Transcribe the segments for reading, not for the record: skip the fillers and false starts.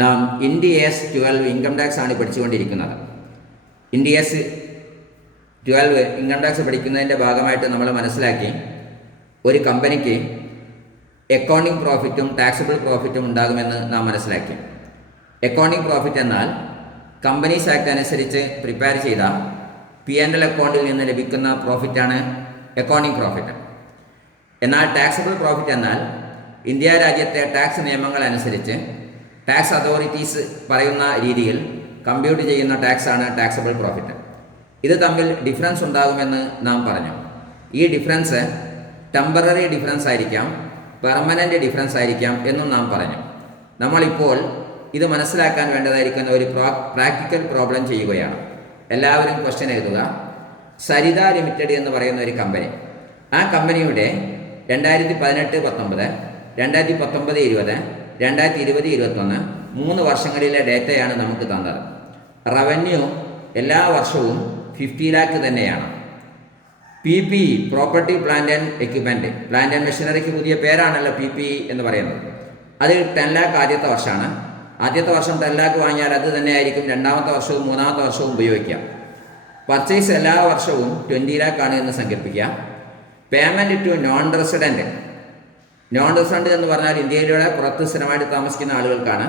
നാം India's 12 income tax ആണ് പഠിച്ചുകൊണ്ടിരിക്കുന്നത്. ഇന്ത്യസ് 12 ഇൻകം ടാക്സ് പഠിക്കുന്നതിൻ്റെ ഭാഗമായിട്ട് നമ്മൾ മനസ്സിലാക്കി ഒരു കമ്പനിക്ക് അക്കൗണ്ടിങ് പ്രോഫിറ്റും ടാക്സബിൾ പ്രോഫിറ്റും ഉണ്ടാകുമെന്ന് നാം മനസ്സിലാക്കി. അക്കൗണ്ടിങ് പ്രോഫിറ്റ് എന്നാൽ കമ്പനീസ് ആക്ട് അനുസരിച്ച് പ്രിപ്പയർ ചെയ്ത P&L അക്കൗണ്ടിൽ നിന്ന് ലഭിക്കുന്ന പ്രോഫിറ്റാണ് അക്കൗണ്ടിങ് പ്രോഫിറ്റ്. എന്നാൽ ടാക്സബിൾ പ്രോഫിറ്റ് എന്നാൽ ഇന്ത്യ രാജ്യത്തെ ടാക്സ് നിയമങ്ങൾ അനുസരിച്ച് ടാക്സ് അതോറിറ്റീസ് പറയുന്ന രീതിയിൽ കമ്പ്യൂട്ട് ചെയ്യുന്ന ടാക്സാണ് ടാക്സബിൾ പ്രോഫിറ്റ്. ഇത് തമ്മിൽ ഡിഫറൻസ് ഉണ്ടാകുമെന്ന് നാം പറഞ്ഞു. ഈ ഡിഫറൻസ് ടെമ്പററി ഡിഫറൻസ് ആയിരിക്കാം, പെർമനൻ്റ് ഡിഫറൻസ് ആയിരിക്കാം എന്നും നാം പറഞ്ഞു. നമ്മളിപ്പോൾ ഇത് മനസ്സിലാക്കാൻ വേണ്ടതായിരിക്കുന്ന ഒരു പ്രാക്ടിക്കൽ പ്രോബ്ലം ചെയ്യുകയാണ്. എല്ലാവരും ക്വസ്റ്റ്യൻ എഴുതുക. സരിത ലിമിറ്റഡ് എന്ന് പറയുന്ന ഒരു കമ്പനി, ആ കമ്പനിയുടെ 2018-19, 2019-20, 2020-21 3 വർഷങ്ങളിലെ ഡേറ്റയാണ് നമുക്ക് തന്നത്. റവന്യൂ എല്ലാ വർഷവും 50 lakh തന്നെയാണ്. PPE property plant and equipment, plant and മെഷീനറിക്ക് പുതിയ പേരാണല്ലോ PPE എന്ന് പറയുന്നത്. അത് 10 lakh ആദ്യത്തെ വർഷമാണ്. ആദ്യത്തെ വർഷം 10 lakh വാങ്ങിയാൽ അത് തന്നെയായിരിക്കും രണ്ടാമത്തെ വർഷവും മൂന്നാമത്തെ വർഷവും ഉപയോഗിക്കാം. പർച്ചേസ് എല്ലാ വർഷവും 20 lakh ആണ് എന്ന് സങ്കല്പിക്കുക. പേയ്മെൻറ്റ് ടു നോൺ റെസിഡൻറ്റ് എന്ന് പറഞ്ഞാൽ ഇന്ത്യയിലൂടെ പുറത്ത് സ്ഥിരമായിട്ട് താമസിക്കുന്ന ആളുകൾക്കാണ്.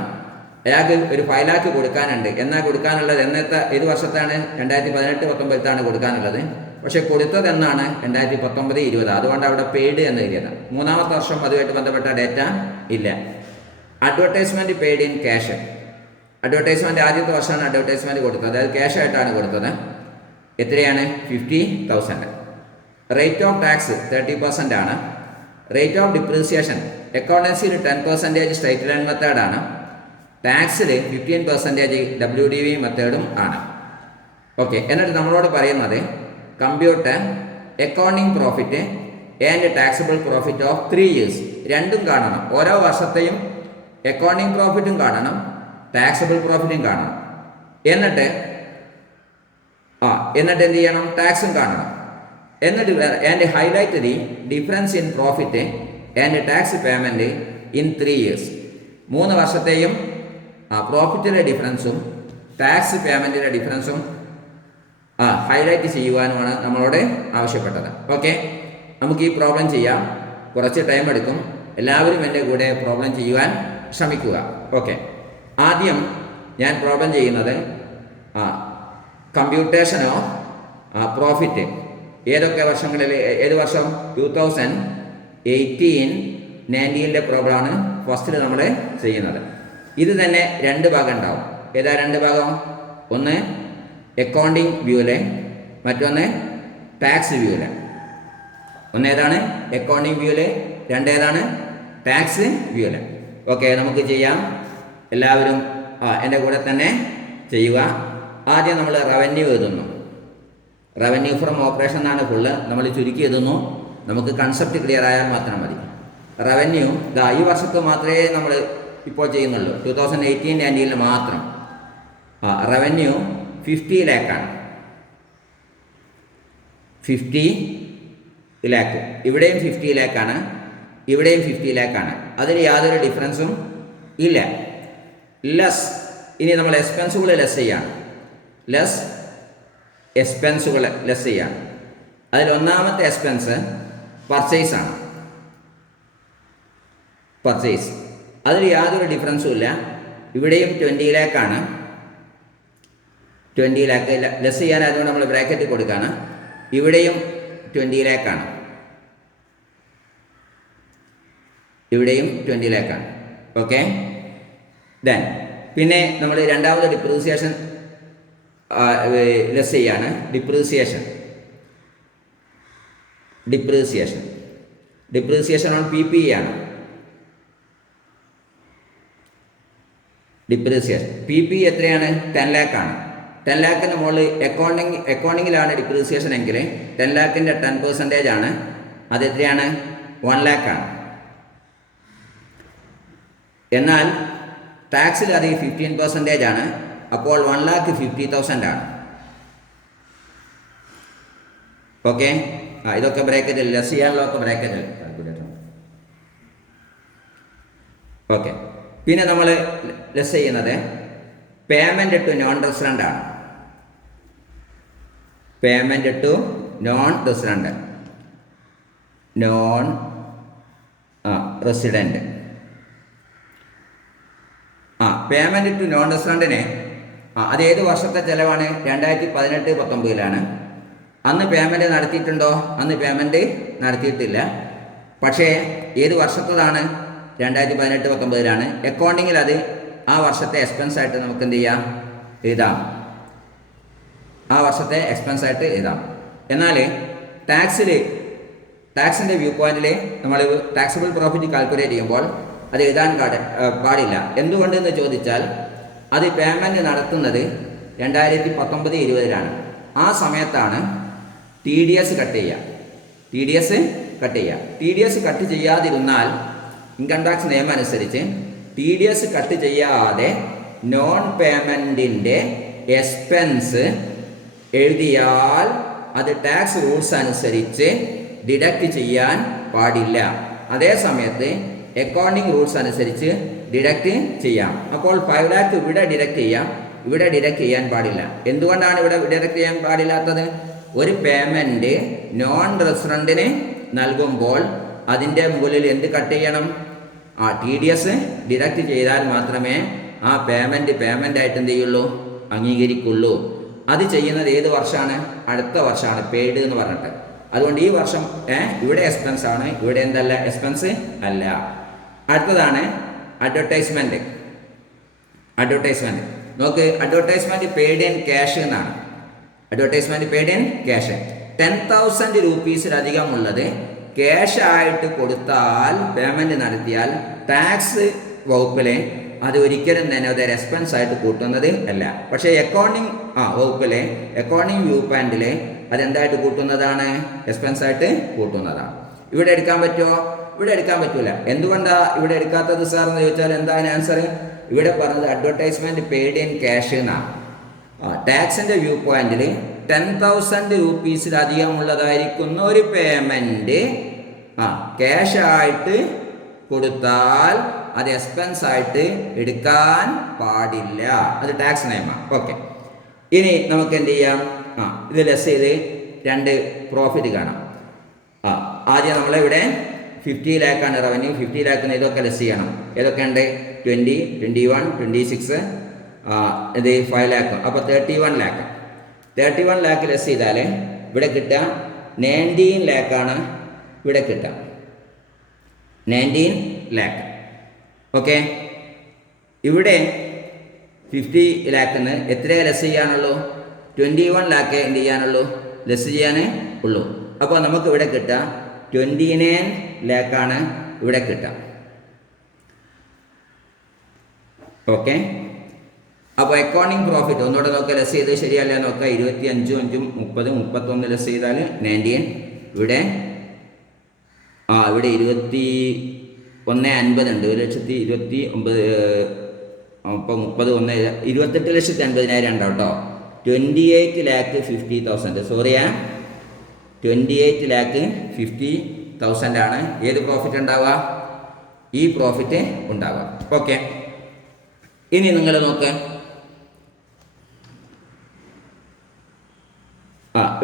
അയാൾക്ക് ഒരു 5 lakh കൊടുക്കാനുണ്ട്. എന്നാൽ കൊടുക്കാനുള്ളത് ഏത് വർഷത്താണ്? 2018-19 കൊടുക്കാനുള്ളത്. പക്ഷേ കൊടുത്തത് എന്നാണ് 2019-20. അതുകൊണ്ട് അവിടെ പെയ്ഡ് എന്ന് എഴുതിയത്. മൂന്നാമത്തെ വർഷം അതുമായിട്ട് ബന്ധപ്പെട്ട ഡേറ്റ ഇല്ല. Advertisement paid in cash. Advertisement ആദ്യത്തെ വർഷമാണ് അഡ്വർടൈസ്മെൻറ്റ് കൊടുത്തത്, അതായത് ക്യാഷ് ആയിട്ടാണ് കൊടുത്തത്. എത്രയാണ്? 50,000. റേറ്റ് ഓഫ് ടാക്സ് 30% ആണ്. റേറ്റ് ഓഫ് ഡിപ്രീസിയേഷൻ അക്കൗണ്ടൻസിയിൽ 10% സ്ട്രൈറ്റ് ലൈൻ മെത്തേഡാണ്. ടാക്സിൽ 15% WDV മെത്തേഡും ആണ്. ഓക്കെ, എന്നിട്ട് നമ്മളോട് പറയുന്നത് compute accounting profit and taxable profit of 3 years. രണ്ടും കാണണം. ഓരോ വർഷത്തെയും അക്കൗണ്ടിങ് പ്രോഫിറ്റും കാണണം, ടാക്സബിൾ പ്രോഫിറ്റും കാണണം. എന്നിട്ട് എന്ത് ചെയ്യണം? ടാക്സും കാണണം. എന്നിട്ട് and highlight the difference in profit and tax payment in 3 years. 3 വർഷത്തെയും പ്രോഫിറ്റിലെ ഡിഫറൻസും ടാക്സ് പേയ്മെൻറ്റിലെ ഡിഫറൻസും ഹൈലൈറ്റ് ചെയ്യുവാനുമാണ് നമ്മളോട് ആവശ്യപ്പെട്ടത്. ഓക്കെ, നമുക്ക് ഈ പ്രോബ്ലം ചെയ്യാം. കുറച്ച് ടൈം എടുക്കും. എല്ലാവരും എൻ്റെ കൂടെ പ്രോബ്ലം ചെയ്യുവാൻ ശ്രമിക്കുക. ഓക്കെ, ആദ്യം ഞാൻ പ്രോബ്ലം ചെയ്യുന്നത് കമ്പ്യൂട്ടേഷൻ ഓഫ് പ്രോഫിറ്റ് ഏതൊക്കെ വർഷങ്ങളിൽ, ഏത് വർഷം? 2018-19 പ്രോബ്ലമാണ് ഫസ്റ്റിൽ നമ്മൾ ചെയ്യുന്നത്. ഇത് തന്നെ 2 ഭാഗം ഉണ്ടാവും. ഏതാ 2 ഭാഗം? ഒന്ന് അക്കൗണ്ടിങ് വ്യൂവിലെ, മറ്റൊന്ന് ടാക്സ് വ്യൂവിലെ. ഒന്ന് ഏതാണ്? അക്കൗണ്ടിങ് വ്യൂവിലെ. 2 ഏതാണ്? ടാക്സ് വ്യൂവിലെ. ഓക്കെ, നമുക്ക് ചെയ്യാം. എല്ലാവരും എൻ്റെ കൂടെ തന്നെ ചെയ്യുക. ആദ്യം നമ്മൾ റവന്യൂ എഴുതുന്നു. റവന്യൂ ഫ്രം ഓപ്പറേഷൻ എന്നാണ് ഫുള്ള്. നമ്മൾ ചുരുക്കി എഴുതുന്നു. നമുക്ക് കൺസെപ്റ്റ് ക്ലിയർ ആയാൽ മാത്രം മതി. റവന്യൂ ഈ വർഷത്ത് മാത്രമേ നമ്മൾ ഇപ്പോൾ ചെയ്യുന്നുള്ളൂ, 2018-19 മാത്രം. റവന്യൂ 50 lakh ആണ്. 50 lakh. ഇവിടെയും 50 lakh ആണ്, ഇവിടെയും 50 lakh ആണ്. അതിൽ യാതൊരു ഡിഫറൻസും ഇല്ല. ലെസ്. ഇനി നമ്മൾ എക്സ്പെൻസുകൾ ലെസ് ചെയ്യാണ്. എക്സ്പെൻസുകൾ ലെസ് ചെയ്യാണ്. അതിൽ ഒന്നാമത്തെ എക്സ്പെൻസ് പർച്ചേസ് ആണ്. പർച്ചേസ് അതിൽ യാതൊരു ഡിഫറൻസും ഇല്ല. ഇവിടെയും 20 lakh ആണ്. 20 lakh ലെസ് ചെയ്യാൻ അതുകൊണ്ട് നമ്മൾ ബ്രാക്കറ്റ് കൊടുക്കുകയാണ്. ഇവിടെയും 20 lakh ആണ്. ഇവിടെയും 20 lakh ആണ്. ഓക്കെ, ദെൻ പിന്നെ നമ്മൾ രണ്ടാമത് ഡിപ്രീസിയേഷൻ ലെസ് ചെയ്യാണ്. ഡിപ്രീസിയേഷൻ ഓൺ PPE ആണ്. ഡിപ്രീസിയേഷൻ PPE എത്രയാണ്? 10 lakh ആണ്. 10 lakh മുകളിൽ അക്കൗണ്ടിങ്ങിലാണ് ഡിപ്രീസിയേഷൻ എങ്കിൽ 10 lakh 10% ആണ്. അത് എത്രയാണ്? 1 lakh ആണ്. എന്നാൽ ടാക്സിൽ അത് 15% ആണ്. അപ്പോൾ 1,50,000 ആണ്. ഓക്കെ, ഇതൊക്കെ ബ്രാക്കറ്റിൽ ലെസ് ചെയ്യാനുള്ളതൊക്കെ ബ്രാക്കറ്റിൽ കാൽക്കുലേറ്റർ. ഓക്കെ, പിന്നെ നമ്മൾ ലെസ് ചെയ്യുന്നത് പേയ്മെൻറ്റ് ടു നോൺ റെസിഡൻ്റ് ആണ്. Payment to non resident, non resident. Payment to non റെസിഡൻറ്റിന് അത് ഏത് വർഷത്തെ ചിലവാണ്? 2018-19 അന്ന് പേയ്മെൻറ്റ് നടത്തിയിട്ടുണ്ടോ? അന്ന് പേയ്മെൻറ്റ് നടത്തിയിട്ടില്ല. പക്ഷേ ഏത് വർഷത്തതാണ്? 2018-19 അക്കൗണ്ടിങ്ങിൽ അത് ആ വർഷത്തെ എക്സ്പെൻസ് ആയിട്ട് നമുക്ക് എന്ത് ചെയ്യാം? എഴുതാം. ആ വർഷത്തെ എക്സ്പെൻസ് ആയിട്ട് എഴുതാം. എന്നാൽ ടാക്സിൻ്റെ വ്യൂ പോയിന്റിൽ നമ്മൾ ടാക്സബിൾ പ്രോഫിറ്റ് കാൽക്കുലേറ്റ് ചെയ്യുമ്പോൾ അത് എഴുതാൻ പാടില്ല. എന്തുകൊണ്ടെന്ന് ചോദിച്ചാൽ അത് പേയ്മെൻറ്റ് നടത്തുന്നത് 2019-20 ആ സമയത്താണ് TDS കട്ട് ചെയ്യുക. TDS കട്ട് ചെയ്യാതിരുന്നാൽ ഇൻകം ടാക്സ് നിയമം അനുസരിച്ച് TDS കട്ട് ചെയ്യാതെ നോൺ പേയ്മെൻറ്റിൻ്റെ എക്സ്പെൻസ് എഴുതിയാൽ അത് ടാക്സ് റൂൾസ് അനുസരിച്ച് ഡിഡക്റ്റ് ചെയ്യാൻ പാടില്ല. അതേ സമയത്ത് അക്കൗണ്ടിങ് റൂൾസ് അനുസരിച്ച് ഡിഡക്റ്റ് ചെയ്യാം. അപ്പോൾ 5 lakh ഇവിടെ ഡിഡക്റ്റ് ചെയ്യാം, ഇവിടെ ഡിഡക്റ്റ് ചെയ്യാൻ പാടില്ല. എന്തുകൊണ്ടാണ് ഇവിടെ ഡിഡക്റ്റ് ചെയ്യാൻ പാടില്ലാത്തത്? ഒരു പേയ്മെൻറ്റ് നോൺ റെസിഡൻറ്റിന് നൽകുമ്പോൾ അതിൻ്റെ മുകളിൽ എന്ത് കട്ട് ചെയ്യണം? TDS ഡിഡക്റ്റ് ചെയ്താൽ മാത്രമേ ആ പേയ്മെൻ്റ് ആയിട്ട് എന്ത് ചെയ്യുള്ളൂ? അംഗീകരിക്കുള്ളൂ. അത് ചെയ്യുന്നത് ഏത് വർഷമാണ്? അടുത്ത വർഷമാണ് പെയ്ഡ് എന്ന് പറഞ്ഞിട്ട്. അതുകൊണ്ട് ഈ വർഷം ഇവിടെ എക്സ്പെൻസ് ആണ്, ഇവിടെ എന്തല്ല? എക്സ്പെൻസ് അല്ല. അടുത്തതാണ് അഡ്വർടൈസ്മെൻറ്റ്. നോക്ക്, അഡ്വർടൈസ്മെൻറ്റ് പെയ്ഡ് ഇൻ ക്യാഷ് എന്നാണ്. അഡ്വർടൈസ്മെൻറ്റ് പെയ്ഡ് ഇൻ ക്യാഷ് 10,000 രൂപീസിലധികം ഉള്ളത് ക്യാഷ് ആയിട്ട് കൊടുത്താൽ, പേയ്മെൻറ്റ് നടത്തിയാൽ ടാക്സ് വകുപ്പിലെ അത് ഒരിക്കലും തന്നെ അതൊരു എക്സ്പെൻസ് ആയിട്ട് കൂട്ടുന്നത് അല്ല. പക്ഷേ അക്കൗണ്ടിങ് വകുപ്പിലെ അക്കൗണ്ടിങ് വ്യൂ പോയിന്റിൽ അതെന്തായിട്ട് കൂട്ടുന്നതാണ്? എക്സ്പെൻസ് ആയിട്ട് കൂട്ടുന്നതാണ്. ഇവിടെ എടുക്കാൻ പറ്റുമോ? ഇവിടെ എടുക്കാൻ പറ്റൂല. എന്തുകൊണ്ടാണ് ഇവിടെ എടുക്കാത്തത് സാർ എന്ന് ചോദിച്ചാൽ എന്താണ് ആൻസർ? ഇവിടെ പറഞ്ഞത് അഡ്വർടൈസ്മെൻറ്റ് പെയ്ഡ് ഇൻ ക്യാഷ് എന്നാണ്. ടാക്സിൻ്റെ വ്യൂ പോയിന്റിൽ 10,000 രൂപീസിലധികം ഉള്ളതായിരിക്കുന്ന ഒരു പേയ്മെൻറ്റ് ക്യാഷ് ആയിട്ട് കൊടുത്താൽ അത് എക്സ്പെൻസ് ആയിട്ട് എടുക്കാൻ പാടില്ല. അത് ടാക്സ് നിയമമാണ്. ഓക്കെ, ഇനി നമുക്ക് എന്ത് ചെയ്യാം? ഇത് ലെസ് ചെയ്ത് 2 പ്രോഫിറ്റ് കാണാം. ആദ്യം നമ്മളിവിടെ 50 lakh റവന്യൂ. 50 lakh ഇതൊക്കെ ലെസ് ചെയ്യണം. ഏതൊക്കെയുണ്ട്? 20, 21, 26, ഇത് 5 lakh. അപ്പോൾ 31 lakh. 31 lakh ലെസ് ചെയ്താൽ ഇവിടെ കിട്ടുക 19 lakh ഇവിടെ കിട്ടുക. 19 lakh. ഓക്കെ, ഇവിടെ 50 lakh എത്ര ലെസ് ചെയ്യാനുള്ളൂ? 21 lakh എന്ത് ചെയ്യാനുള്ളൂ? ലെസ് ചെയ്യാനേ ഉള്ളൂ. അപ്പോൾ നമുക്ക് ഇവിടെ കിട്ടുക 29 lakh ഇവിടെ കിട്ടുക. ഓക്കെ, അപ്പോൾ അക്കൗണ്ടിങ് പ്രോഫിറ്റ് ഒന്നുകൂടെ നോക്കുക. ലെസ് ചെയ്ത് ശരിയല്ല നോക്കുക. 25, 5, 30, 31 ലെസ് ചെയ്താൽ 19. ഇവിടെ ഇവിടെ 21,50 ഉണ്ട്. 1,29,000. അപ്പോൾ 30, 28,50,000 ഉണ്ടാവും കേട്ടോ. 28,50,000. സോറിയാ, 28,50,000 ഏത് പ്രോഫിറ്റ് ഉണ്ടാവുക? ഈ പ്രോഫിറ്റ് ഉണ്ടാവുക. ഓക്കെ, ഇനി നിങ്ങൾ നോക്ക്.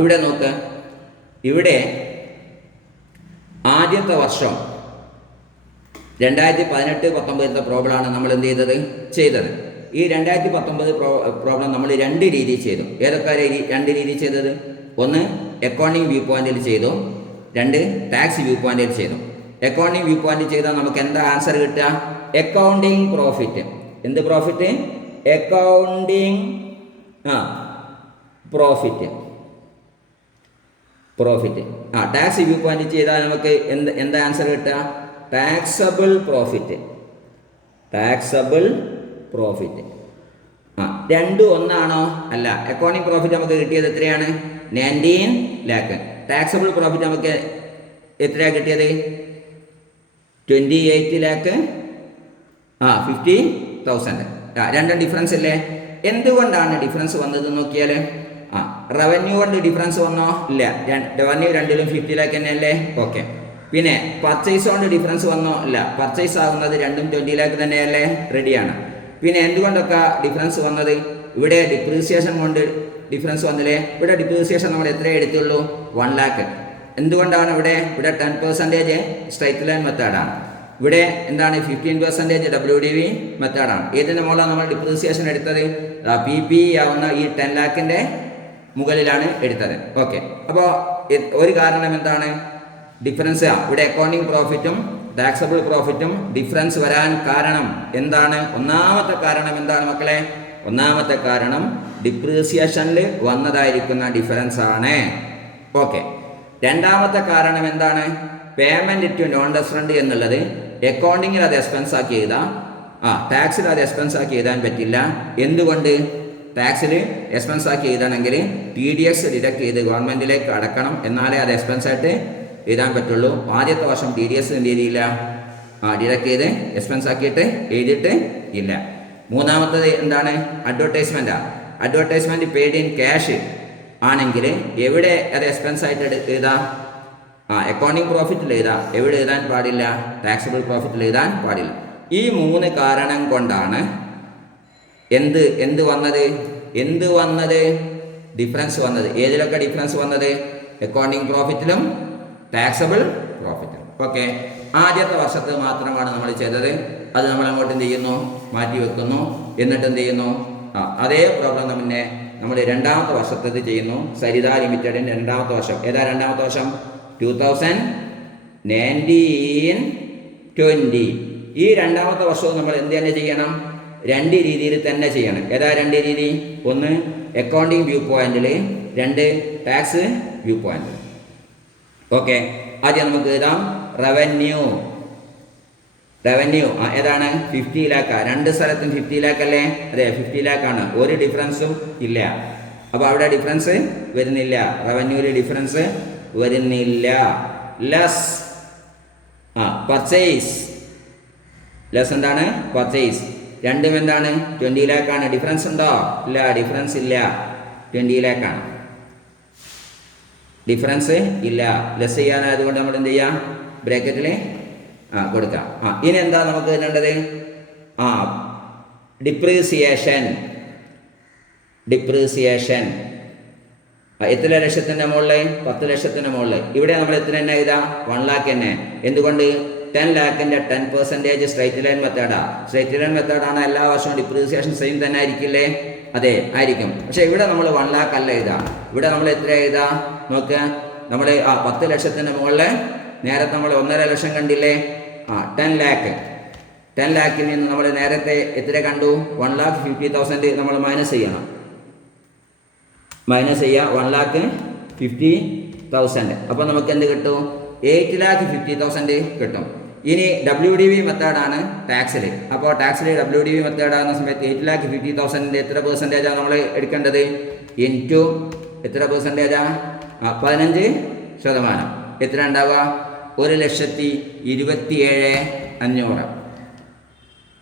ഇവിടെ നോക്ക്. ഇവിടെ ആദ്യത്തെ വർഷം 2018-19 പ്രോബ്ലമാണ് നമ്മൾ എന്ത് ചെയ്തത്. ഈ 2019 പ്രോബ്ലം നമ്മൾ 2 രീതി ചെയ്തു. ഏതൊക്കെ 2 രീതി ചെയ്തത്? ഒന്ന് അക്കൗണ്ടിങ് വ്യൂ പോയിന്റിൽ ചെയ്തു, 2 ടാക്സ് വ്യൂ പോയിന്റിൽ ചെയ്തു. അക്കൗണ്ടിങ് വ്യൂ പോയിന്റിൽ ചെയ്താൽ നമുക്ക് എന്താ ആൻസർ കിട്ടുക? Accounting profit. എന്ത് profit? Accounting profit. Tax view point ചെയ്താൽ നമുക്ക് എന്താ ആൻസർ കിട്ടുക? Taxable profit. രണ്ടും ഒന്നാണോ? അല്ല. അക്കൗണ്ടിങ് പ്രോഫിറ്റ് നമുക്ക് കിട്ടിയത് എത്രയാണ്? 19 lakh. ടാക്സബിൾ പ്രോഫിറ്റ് നമുക്ക് എത്രയാണ് കിട്ടിയത്? 28 lakh 50,000. രണ്ടും ഡിഫറൻസ് അല്ലേ? എന്തുകൊണ്ടാണ് ഡിഫറൻസ് വന്നത് നോക്കിയാൽ? റവന്യൂ കൊണ്ട് ഡിഫറൻസ് വന്നോ? ഇല്ല. റവന്യൂ രണ്ടിലും 50 lakh തന്നെയല്ലേ? ഓക്കെ. പിന്നെ പർച്ചേസ് കൊണ്ട് ഡിഫറൻസ് വന്നോ? ഇല്ല. പർച്ചേസ് ആകുന്നത് രണ്ടും 20 ലാക്ക് തന്നെയല്ലേ? റെഡിയാണ്. പിന്നെ എന്തുകൊണ്ടൊക്കെ ഡിഫറൻസ് വന്നത്? ഇവിടെ ഡിപ്രീസിയേഷൻ കൊണ്ട് ഡിഫറൻസ് വന്നില്ലേ? ഇവിടെ ഡിപ്രീസിയേഷൻ നമ്മൾ എത്ര എടുത്തുള്ളൂ? 1 ലാക്ക്. എന്തുകൊണ്ടാണ് ഇവിടെ 10% സ്ട്രൈറ്റ് ലൈൻ മെത്തേഡാണ്. ഇവിടെ എന്താണ് 15% WDV മെത്തേഡാണ്. ഏതിൻ്റെ മുകളിലാണ് നമ്മൾ ഡിപ്രീസിയേഷൻ എടുത്തത്? PP ആവുന്ന ഈ 10 ലാക്കിൻ്റെ മുകളിലാണ് എടുത്തത്. ഓക്കെ. അപ്പോൾ ഒരു കാരണം എന്താണ്? ഡിഫറൻസ്. ഇവിടെ അക്കൗണ്ടിങ് പ്രോഫിറ്റും ടാക്സബിൾ പ്രോഫിറ്റും ഡിഫറൻസ് വരാൻ കാരണം എന്താണ്? ഒന്നാമത്തെ കാരണം എന്താണ് മക്കളെ? ഒന്നാമത്തെ കാരണം ഡിപ്രീസിയേഷനിൽ വന്നതായിരിക്കുന്ന ഡിഫറൻസ് ആണ്. ഓക്കെ. രണ്ടാമത്തെ കാരണം എന്താണ്? പേയ്മെന്റ് ടു നോൺ റെസിഡന്റ് എന്നുള്ളത് അക്കൗണ്ടിങ്ങിൽ അത് എക്സ്പെൻസ് ആക്കി എഴുതാം, ടാക്സിൽ അത് എക്സ്പെൻസ് ആക്കി എഴുതാൻ പറ്റില്ല. എന്തുകൊണ്ട്? ടാക്സിൽ എക്സ്പെൻസ് ആക്കി എഴുതണമെങ്കിൽ TDS ഡിഡക്ട് ചെയ്ത് ഗവൺമെന്റിലേക്ക് അടക്കണം, എന്നാലേ അത് എക്സ്പെൻസ് ആയിട്ട് എഴുതാൻ പറ്റുള്ളൂ. ആദ്യത്തെ വർഷം TDS എന്ത് ചെയ്തില്ല? ഡിഡക്ട് ചെയ്ത് എക്സ്പെൻസ് ആക്കിയിട്ട് എഴുതിയിട്ട് ഇല്ല. മൂന്നാമത്തത് എന്താണ്? അഡ്വർടൈസ്മെന്റാണ്. അഡ്വർടൈസ്മെന്റ് പെയ്ഡ് ഇൻ ക്യാഷ് ആണെങ്കിൽ എവിടെ അത് എക്സ്പെൻസ് ആയിട്ട് എഴുതാം? അക്കൗണ്ടിങ് പ്രോഫിറ്റിൽ എഴുതാം. എവിടെ എഴുതാൻ പാടില്ല? ടാക്സബിൾ പ്രോഫിറ്റിൽ എഴുതാൻ പാടില്ല. ഈ 3 കാരണം കൊണ്ടാണ് എന്ത് വന്നത്? ഡിഫറൻസ് വന്നത്. ഏതിലൊക്കെ ഡിഫറൻസ് വന്നത്? അക്കൗണ്ടിങ് പ്രോഫിറ്റിലും ടാക്സബിൾ പ്രോഫിറ്റും. ഓക്കെ. ആദ്യത്തെ വർഷത്ത് മാത്രമാണ് നമ്മൾ ചെയ്തത്. അത് നമ്മൾ അങ്ങോട്ട് എന്ത് ചെയ്യുന്നു? മാറ്റി വെക്കുന്നു. എന്നിട്ട് എന്ത് ചെയ്യുന്നു? അതേ പ്രോബ്ലം തന്നെ നമ്മൾ രണ്ടാമത്തെ വർഷത്തേത് ചെയ്യുന്നു. സരിത ലിമിറ്റഡിൻ്റെ രണ്ടാമത്തെ വർഷം. ഏതാ രണ്ടാമത്തെ വർഷം? 2019-20. ഈ രണ്ടാമത്തെ വർഷവും നമ്മൾ എന്ത് തന്നെ ചെയ്യണം? 2 രീതിയിൽ തന്നെ ചെയ്യണം. ഏതാ 2 രീതി? ഒന്ന് അക്കൗണ്ടിങ് വ്യൂ പോയിന്റിൽ, 2 ടാക്സ് വ്യൂ പോയിന്റിൽ. ഓക്കെ. ആദ്യം നമുക്ക് എഴുതാം റവന്യൂ. ഏതാണ്? 50 ലാക്ക്. 2 സ്ഥലത്തും 50 ലാക്ക് അല്ലേ? അതെ, 50 ലാക്കാണ്. ഒരു ഡിഫറൻസും ഇല്ല. അപ്പോൾ അവിടെ ഡിഫറൻസ് വരുന്നില്ല. റവന്യൂവിൽ ഡിഫറൻസ് വരുന്നില്ല. Less purchase. ലെസ് എന്താണ്? പർച്ചേസ്. രണ്ടും എന്താണ്? 20 ലാക്കാണ്. ഡിഫറൻസ് ഉണ്ടോ? ഇല്ല, ഡിഫറൻസ് ഇല്ല. 20 ലാക്കാണ്. ഡിഫറൻസ് ഇല്ല. ലെസ് ചെയ്യാനായതുകൊണ്ട് നമ്മൾ എന്ത് ചെയ്യാം? ബ്രാക്കറ്റിൽ കൊടുക്കാം. ഇനി എന്താ നമുക്ക് വേണ്ടത്? ഡിപ്രീസിയേഷൻ. എത്ര ലക്ഷത്തിൻ്റെ മുകളിൽ? 10 ലക്ഷത്തിൻ്റെ മുകളിൽ. ഇവിടെ നമ്മൾ എത്ര തന്നെ എഴുതാം? 1 ലാക്ക് തന്നെ. എന്തുകൊണ്ട്? 10 ലാക്കിൻ്റെ 10% സ്ട്രൈറ്റ് ലൈൻ മെത്തേഡാണ്. സ്ട്രൈറ്റ് ലൈൻ മെത്തേഡാണ്. എല്ലാ വർഷവും ഡിപ്രീസിയേഷൻ സെയിം തന്നെ ആയിരിക്കില്ലേ? അതെ, ആയിരിക്കും. പക്ഷെ ഇവിടെ നമ്മൾ 1 ലാക്ക് അല്ല എഴുതാം. ഇവിടെ നമ്മൾ എത്ര എഴുതാം? നോക്കുക. നമ്മൾ 10 ലക്ഷത്തിൻ്റെ മുകളിൽ നേരത്തെ നമ്മൾ 1.5 ലക്ഷം കണ്ടില്ലേ? 10 ലാക്ക്. 10 ലാക്കിൽ നിന്ന് നമ്മൾ നേരത്തെ എത്ര കണ്ടു? 1,50,000 നമ്മൾ മൈനസ് ചെയ്യണം. 1,50,000. അപ്പോൾ നമുക്ക് എന്ത് കിട്ടും? 8,50,000 കിട്ടും. ഇനി WDV മെത്തേഡാണ് ടാക്സിൽ. അപ്പോൾ ടാക്സിൽ WDV മെത്തേഡാകുന്ന സമയത്ത് 8,50,000 എത്ര പെർസെൻറ്റേജാണ് നമ്മൾ എടുക്കേണ്ടത്? ഇൻറ്റു എത്ര പെർസെൻറ്റേജാണ്? 15%. എത്ര ഉണ്ടാവുക? 1,27,500.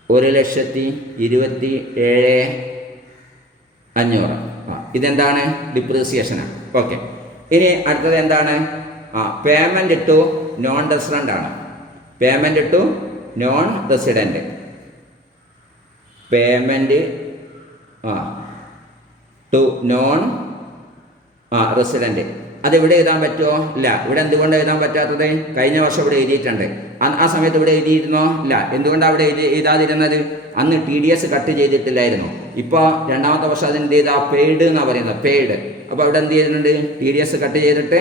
1,27,500. ഇതെന്താണ്? ഡിപ്രീസിയേഷനാണ്. ഓക്കെ. ഇനി അടുത്തത് എന്താണ്? പേയ്മെൻറ്റ് ടു നോൺ റെസിഡൻ്റ് ആണ്. Payment to non resident. Payment to non resident. അതെവിടെ എഴുതാൻ പറ്റുമോ? ഇല്ല. ഇവിടെ എന്തുകൊണ്ട് എഴുതാൻ പറ്റാത്തത്? കഴിഞ്ഞ വർഷം ഇവിടെ എഴുതിയിട്ടുണ്ട്. ആ സമയത്ത് ഇവിടെ എഴുതിയിരുന്നോ? ഇല്ല. എന്തുകൊണ്ടാണ് അവിടെ എഴുതാതിരുന്നത്? അന്ന് TDS കട്ട് ചെയ്തിട്ടില്ലായിരുന്നു. ഇപ്പോൾ രണ്ടാമത്തെ വർഷം അതിന് എന്ത് ചെയ്താൽ പെയ്ഡ് എന്നാണ് പറയുന്നത്. പെയ്ഡ്. അപ്പോൾ അവിടെ എന്ത് ചെയ്തിട്ടുണ്ട്? TDS കട്ട് ചെയ്തിട്ട്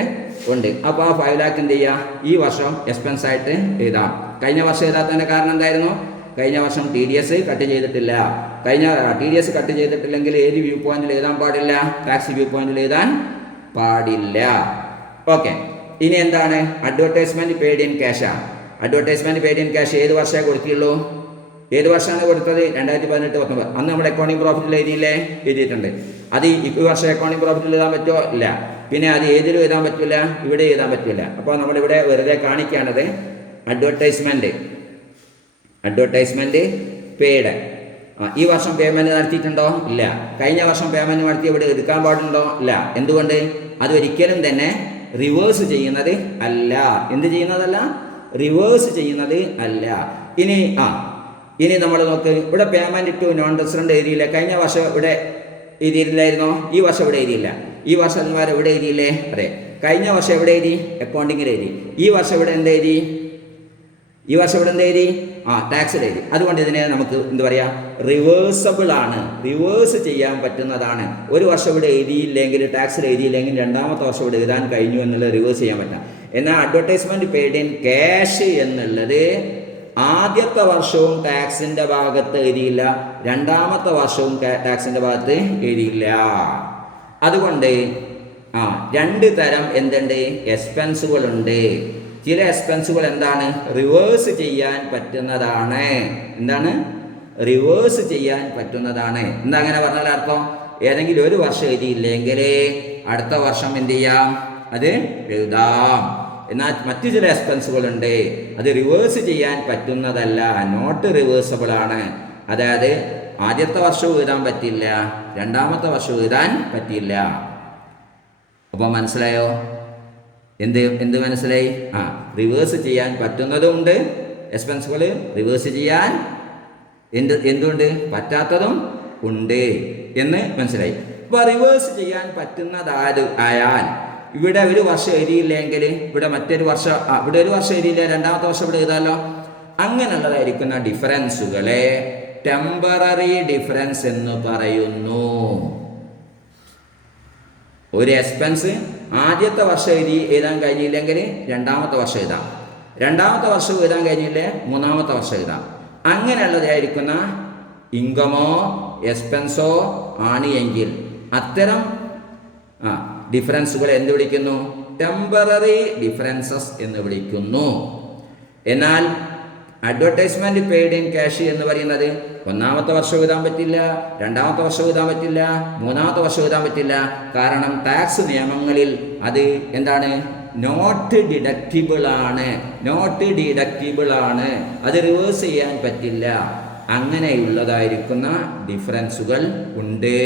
ഉണ്ട്. അപ്പോൾ ആ 5 ലാക്ക് എന്ത് ചെയ്യുക? ഈ വർഷം എക്സ്പെൻസ് ആയിട്ട് എഴുതാം. കഴിഞ്ഞ വർഷം എഴുതാത്തതിൻ്റെ കാരണം എന്തായിരുന്നു? കഴിഞ്ഞ വർഷം TDS കട്ട് ചെയ്തിട്ടില്ല. TDS കട്ട് ചെയ്തിട്ടില്ലെങ്കിൽ ഏത് വ്യൂ പോയിന്റിൽ എഴുതാൻ പാടില്ല? ടാക്സ് വ്യൂ പോയിന്റിൽ എഴുതാൻ പാടില്ല. ഓക്കെ. ഇനി എന്താണ്? അഡ്വർടൈസ്മെന്റ് പെയ്ഡ് ഇൻ ക്യാഷാണ്. അഡ്വർടൈസ്മെന്റ് പെയ്ഡ് ഇൻ ക്യാഷ് ഏത് വർഷമേ കൊടുത്തുള്ളൂ? ഏത് വർഷമാണ് കൊടുത്തത്? 2018-19. അന്ന് നമ്മുടെ അക്കൗണ്ടിങ് പ്രോഫിറ്റിൽ എഴുതിയില്ലേ? എഴുതിയിട്ടുണ്ട്. അത് ഈ വർഷം അക്കൗണ്ടിങ് പ്രോഫിറ്റിൽ എഴുതാൻ പറ്റുമോ? ഇല്ല. പിന്നെ അത് ഏതിലും എഴുതാൻ പറ്റില്ല, ഇവിടെ എഴുതാൻ പറ്റില്ല. അപ്പോൾ നമ്മളിവിടെ വെറുതെ കാണിക്കുകയാണത് അഡ്വർടൈസ്മെന്റ് പെയ്ഡ്. ഈ വർഷം പേയ്മെന്റ് നടത്തിയിട്ടുണ്ടോ? ഇല്ല. കഴിഞ്ഞ വർഷം പേയ്മെന്റ് നടത്തി ഇവിടെ എടുക്കാൻ പാടുണ്ടോ? ഇല്ല. എന്തുകൊണ്ട്? അത് ഒരിക്കലും തന്നെ റിവേഴ്സ് ചെയ്യുന്നത് അല്ല. എന്ത് ചെയ്യുന്നതല്ല? റിവേഴ്സ് ചെയ്യുന്നത് അല്ല. ഇനി നമ്മൾ നോക്ക്, ഇവിടെ പേയ്മെന്റ് ടു നോൺ റെസിഡന്റ് എഴുതിയില്ല. കഴിഞ്ഞ വർഷം ഇവിടെ എഴുതിയില്ലായിരുന്നോ? ഈ വർഷം ഇവിടെ എഴുതിയില്ല. ഈ വർഷം എവിടെ എഴുതിയില്ലേ? അതെ, കഴിഞ്ഞ വർഷം എവിടെ എഴുതി? അക്കൗണ്ടിങ്ങിൽ എഴുതി. ഈ വർഷം ഇവിടെ എന്ത് എഴുതി? ഈ വർഷം ഇവിടെ എന്ത് എഴുതി? ടാക്സിൽ എഴുതി. അതുകൊണ്ട് ഇതിനെ നമുക്ക് എന്ത് പറയാം? റിവേഴ്സബിൾ ആണ്, റിവേഴ്സ് ചെയ്യാൻ പറ്റുന്നതാണ്. ഒരു വർഷം ഇവിടെ എഴുതിയില്ലെങ്കിൽ, ടാക്സിൽ എഴുതിയില്ലെങ്കിൽ രണ്ടാമത്തെ വർഷം ഇവിടെ എഴുതാൻ കഴിഞ്ഞു എന്നുള്ളത് റിവേഴ്സ് ചെയ്യാൻ പറ്റാം. എന്നാൽ അഡ്വർടൈസ്മെന്റ് പെയ്ഡ് ഇൻ ക്യാഷ് എന്നുള്ളത് ആദ്യത്തെ വർഷവും ടാക്സിന്റെ ഭാഗത്ത് എഴുതിയില്ല, രണ്ടാമത്തെ വർഷവും ടാക്സിന്റെ ഭാഗത്ത് എഴുതിയില്ല. അതുകൊണ്ട് രണ്ട് തരം എന്തുണ്ട്? എക്സ്പെൻസുകളുണ്ട്. ചില എക്സ്പെൻസുകൾ എന്താണ്? റിവേഴ്സ് ചെയ്യാൻ പറ്റുന്നതാണ്. എന്താണ്? റിവേഴ്സ് ചെയ്യാൻ പറ്റുന്നതാണ്. എന്താ അങ്ങനെ പറഞ്ഞാൽ അർത്ഥം? ഏതെങ്കിലും ഒരു വർഷം എഴുതിയില്ലെങ്കിൽ അടുത്ത വർഷം എന്ത് ചെയ്യാം? അത് എഴുതാം. എന്നാൽ മറ്റു ചില എക്സ്പെൻസുകളുണ്ട്, അത് റിവേഴ്സ് ചെയ്യാൻ പറ്റുന്നതല്ല, നോട്ട് റിവേഴ്സബിൾ ആണ്. അതായത് ആദ്യത്തെ വർഷവും എഴുതാൻ പറ്റില്ല, രണ്ടാമത്തെ വർഷവും എഴുതാൻ പറ്റില്ല. അപ്പോൾ മനസ്സിലായോ? എന്ത് മനസ്സിലായി? റിവേഴ്സ് ചെയ്യാൻ പറ്റുന്നതും എക്സ്പെൻസുകൾ, റിവേഴ്സ് ചെയ്യാൻ എന്തുണ്ട്? പറ്റാത്തതും ഉണ്ട് എന്ന് മനസ്സിലായി. അപ്പോൾ റിവേഴ്സ് ചെയ്യാൻ പറ്റുന്നതായാൽ ഇവിടെ ഒരു വർഷം എഴുതിയില്ലെങ്കിൽ ഇവിടെ മറ്റൊരു വർഷം, ഇവിടെ ഒരു വർഷം എഴുതിയില്ല, രണ്ടാമത്തെ വർഷം ഇവിടെ എഴുതാമല്ലോ. അങ്ങനെയുള്ളതായിരിക്കുന്ന ഡിഫറൻസുകളെ ടെമ്പററി ഡിഫറൻസ് എന്ന് പറയുന്നു. ഒരു എക്സ്പെൻസ് ആദ്യത്തെ വർഷം എഴുതാൻ കഴിഞ്ഞില്ലെങ്കിൽ രണ്ടാമത്തെ വർഷം എഴുതാം, രണ്ടാമത്തെ വർഷം എഴുതാൻ കഴിഞ്ഞില്ലേ മൂന്നാമത്തെ വർഷം എഴുതാം. അങ്ങനെയുള്ളതായിരിക്കുന്ന ഇൻകമോ എക്സ്പെൻസോ ആണ് എങ്കിൽ അത്തരം ഡിഫറൻസുകൾ എന്ത് വിളിക്കുന്നു? ടെമ്പററി ഡിഫറൻസസ് എന്ന് വിളിക്കുന്നു. എന്നാൽ അഡ്വർടൈസ്മെന്റ് പെയ്ഡ് ഇൻ ക്യാഷ് എന്ന് പറയുന്നത് ഒന്നാമത്തെ വർഷം എഴുതാൻ പറ്റില്ല, രണ്ടാമത്തെ വർഷം എഴുതാൻ പറ്റില്ല, മൂന്നാമത്തെ വർഷം എഴുതാൻ പറ്റില്ല. കാരണം ടാക്സ് നിയമങ്ങളിൽ അത് എന്താണ്? നോട്ട് ഡിഡക്റ്റിബിൾ ആണ്, നോട്ട് ഡിഡക്റ്റിബിൾ ആണ്, അത് റിവേഴ്സ് ചെയ്യാൻ പറ്റില്ല. അങ്ങനെയുള്ളതായിരിക്കുന്ന ഡിഫറൻസുകൾ ഉണ്ട്.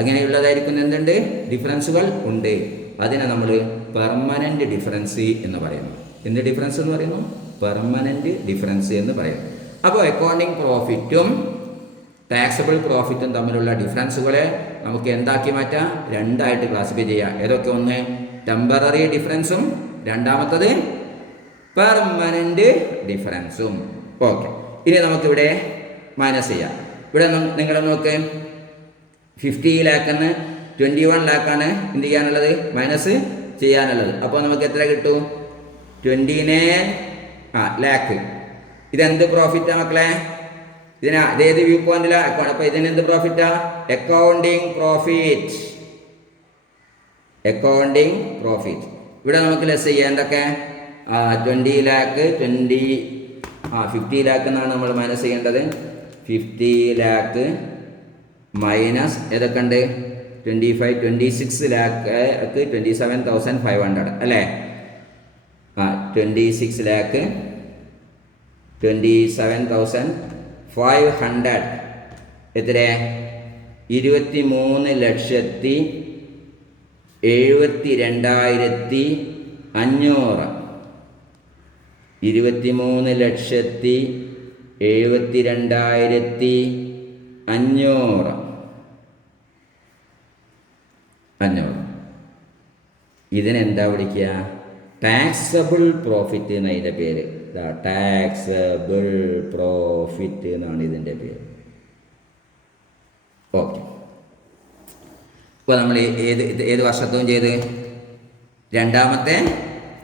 അങ്ങനെയുള്ളതായിരിക്കുന്ന എന്തുണ്ട്? ഡിഫറൻസുകൾ ഉണ്ട്. അതിനെ നമ്മൾ പെർമനന്റ് ഡിഫറൻസ് എന്ന് പറയുന്നു. എന്ത് ഡിഫറൻസ് എന്ന് പറയുന്നു? പെർമനന്റ് ഡിഫറൻസ് എന്ന് പറയുന്നു. അപ്പോൾ അക്കൗണ്ടിങ് പ്രോഫിറ്റും ടാക്സബിൾ പ്രോഫിറ്റും തമ്മിലുള്ള ഡിഫറൻസുകളെ നമുക്ക് എന്താക്കി മാറ്റാം? രണ്ടായിട്ട് ക്ലാസിഫൈ ചെയ്യാം. ഏതൊക്കെ? ഒന്ന് ടെമ്പററി ഡിഫറൻസും, രണ്ടാമത്തത് പെർമനന്റ് ഡിഫറൻസും. ഓക്കെ, ഇനി നമുക്കിവിടെ മൈനസ് ചെയ്യാം. ഇവിടെ നിങ്ങൾ നോക്ക്, 50 ലാഖെന്ന് 21 ലാഖാണ് എന്ത് ചെയ്യാനുള്ളത്? മൈനസ് ചെയ്യാനുള്ളത്. അപ്പോൾ നമുക്ക് എത്ര കിട്ടും? 29 ലാഖ്. ഇതെന്ത് പ്രോഫിറ്റാ മക്കളെ? ഇതേത് വ്യൂ പോയിന്റിലാ? അപ്പോൾ ഇതിനെന്ത് പ്രോഫിറ്റാ? Accounting profit. Accounting profit. ഇവിടെ നമുക്ക് ലെസ് ചെയ്യാം. എന്തൊക്കെ? 20 ലാഖ് 50 ലാഖ് എന്നാണ് നമ്മൾ മൈനസ് ചെയ്യേണ്ടത്. 50 ലാഖ് മൈനസ് ഏതൊക്കെ ഉണ്ട്? 25, 26 ലാഖ് 27,500 അല്ലേ? 26 ലാഖ് 27,500 എത്ര? 23,72,500. 23,72,500. ഇതിനെന്താ വിളിക്കുക? ടാക്സബിൾ പ്രോഫിറ്റ് എന്ന ഇതിൻ്റെ പേര്. ടാക്സബിൾ പ്രോഫിറ്റ് എന്നാണ് ഇതിൻ്റെ പേര്. ഓക്കെ, ഇപ്പോൾ നമ്മൾ ഏത് വർഷത്വവും ചെയ്ത്? രണ്ടാമത്തെ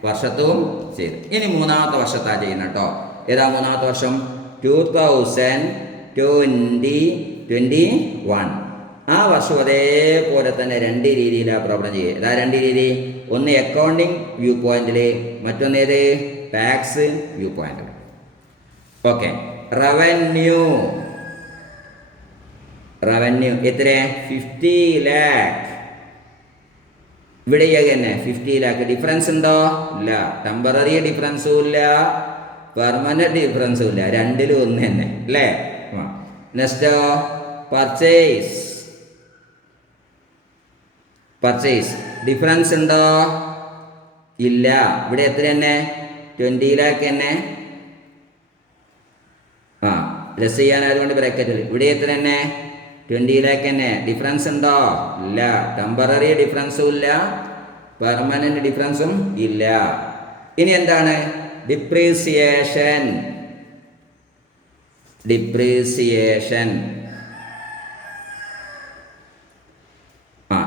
വർഷത്വവും ചെയ്ത്. ഇനി മൂന്നാമത്തെ വർഷത്താ ചെയ്യുന്നത് കേട്ടോ. ഏതാ മൂന്നാമത്തെ വർഷം? 2021. ആ വർഷം അതേപോലെ തന്നെ രണ്ട് രീതിയിലാണ് പ്രോബ്ലം ചെയ്യുക. ഏതാ രണ്ട് രീതി? ഒന്ന് അക്കൗണ്ടിങ് വ്യൂ പോയിന്റിൽ, മറ്റൊന്ന് ഏത്? ടാക്സ് വ്യൂ പോയിന്റിൽ. ഓക്കെ, റവന്യൂ എത്ര? 50 ലാഖ്. ഇവിടെ തന്നെ 50 ലാഖ്. ഡിഫറൻസ് ഉണ്ടോ? ഇല്ല. ടെമ്പററി ഡിഫറൻസും ഇല്ല, പെർമനന്റ് ഡിഫറൻസും ഇല്ല, രണ്ടിലും ഒന്ന് തന്നെ അല്ലേ? പർച്ചേസ് ഡിഫറൻസ് ഉണ്ടോ? ഇല്ല. ഇവിടെ എത്ര തന്നെ? 20 lakh തന്നെ. ലെസ് ചെയ്യാനായതുകൊണ്ട് ബ്രാക്കറ്റിൽ. ഇവിടെ എത്ര തന്നെ? 20 lakh തന്നെ. ഡിഫറൻസ് ഉണ്ടോ? ഇല്ല. ടെമ്പററി ഡിഫറൻസും ഇല്ല, പെർമനന്റ് ഡിഫറൻസും ഇല്ല. ഇനി എന്താണ്? ഡിപ്രീസിയേഷൻ.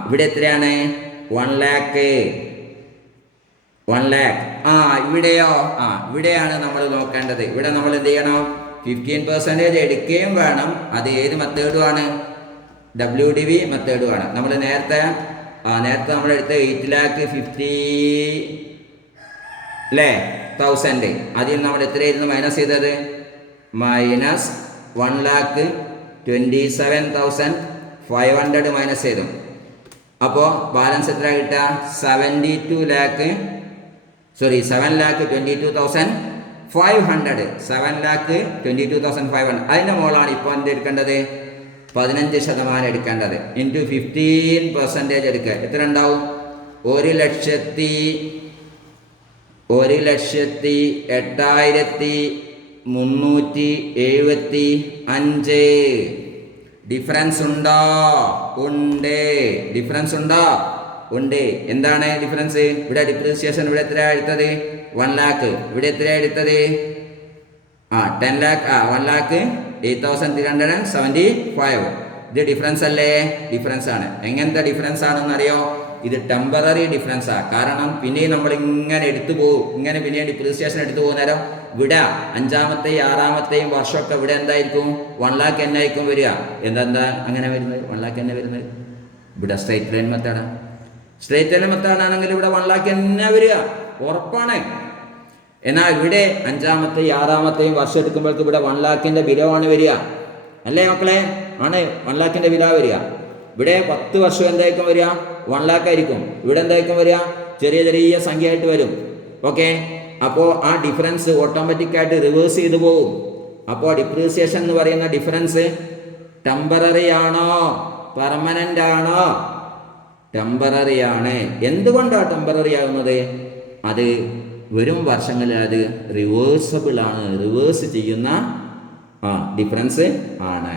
ഇവിടെ എത്രയാണ്? 1 lakh. ഇവിടെയോ? ഇവിടെയാണ് നമ്മൾ നോക്കേണ്ടത്. ഇവിടെ നമ്മൾ എന്ത് ചെയ്യണം? 15% എടുക്കുകയും വേണം. അത് ഏത് മെത്തേഡുമാണ്? WDV മെത്തേഡുമാണ്. നമ്മൾ നേരത്തെ നമ്മൾ എടുത്ത 8,50,000 അല്ലേ, 1000. അതിൽ നമ്മൾ എത്രയായിരുന്നു മൈനസ് ചെയ്തത്? മൈനസ് 1,27,500 മൈനസ് ചെയ്തു. അപ്പോൾ ബാലൻസ് എത്ര കിട്ടുക? 7,22,500. 7,22,500. അതിൻ്റെ മുകളാണ് ഇപ്പോൾ എന്ത് എടുക്കേണ്ടത്? 15% എടുക്കേണ്ടത്. ഇൻറ്റു 15% എടുക്കുക. എത്ര ഉണ്ടാവും? 1,08,375. ഡിഫറൻസ് ഉണ്ടോ? ഉണ്ട്. ഡിഫറൻസ് ഉണ്ടോ? ഉണ്ട്. എന്താണ് ഡിഫറൻസ്? ഇവിടെ ഡിപ്രീസിയേഷൻ ഇവിടെ എത്ര എടുത്തത്? 1 lakh. ഇവിടെ എത്ര എടുത്തത്? 10 lakh. 1,08,375. ഇത് ഡിഫറൻസ് അല്ലേ? ഡിഫറൻസ് ആണ്. എങ്ങനത്തെ ഡിഫറൻസ് ആണെന്ന് അറിയോ? ഇത് ടെമ്പററി ഡിഫറൻസാണ്. കാരണം പിന്നെ നമ്മൾ ഇങ്ങനെ എടുത്തു പോകും. ഇങ്ങനെ പിന്നെ ഡിപ്രീസിയേഷൻ എടുത്തു പോകുന്ന നേരം ഇവിടെ 5ാമത്തെയും 6ാമത്തെയും വർഷമൊക്കെ ഇവിടെ എന്തായിരിക്കും? 1 lakh തന്നെ ആയിരിക്കും വരിക. എന്താ അങ്ങനെ വരുന്നത്? 1 lakh തന്നെ വരുന്നത്. ഇവിടെ സ്ട്രൈറ്റ് ലൈൻ മെത്തേഡാണ്. സ്ട്രൈറ്റ് ലൈൻ മെത്തേഡാണെങ്കിൽ ഇവിടെ 1 lakh തന്നെ വരിക, ഉറപ്പാണ്. എന്നാൽ ഇവിടെ 5ാമത്തെയും 6ാമത്തെയും വർഷം എടുക്കുമ്പോഴേക്കും ഇവിടെ 1 lakhന്റെ ബിലവാണ് വരിക. അല്ലേ മക്കളെ? ആണ് 1 lakhന്റെ ബില വരിക. ഇവിടെ 10 വർഷം എന്തായിരിക്കും വരിക? 1 lakh ആയിരിക്കും. ഇവിടെ എന്തായിരിക്കും വരിക? ചെറിയ ചെറിയ സംഖ്യ ആയിട്ട് വരും. ഓക്കെ. അപ്പോൾ ആ ഡിഫറൻസ് ഓട്ടോമാറ്റിക്കായിട്ട് റിവേഴ്സ് ചെയ്തു പോകും. അപ്പോൾ ഡിപ്രീസിയേഷൻ എന്ന് പറയുന്ന ഡിഫറൻസ് ടെമ്പററി ആണോ പെർമനന്റ് ആണോ? ടെമ്പററി ആണ്. എന്തുകൊണ്ടാണ് ടെമ്പററി ആകുന്നത്? അത് വരും വർഷങ്ങളിൽ അത് റിവേഴ്സബിൾ ആണ്. റിവേഴ്സ് ചെയ്യുന്ന ഡിഫറൻസ് ആണ്.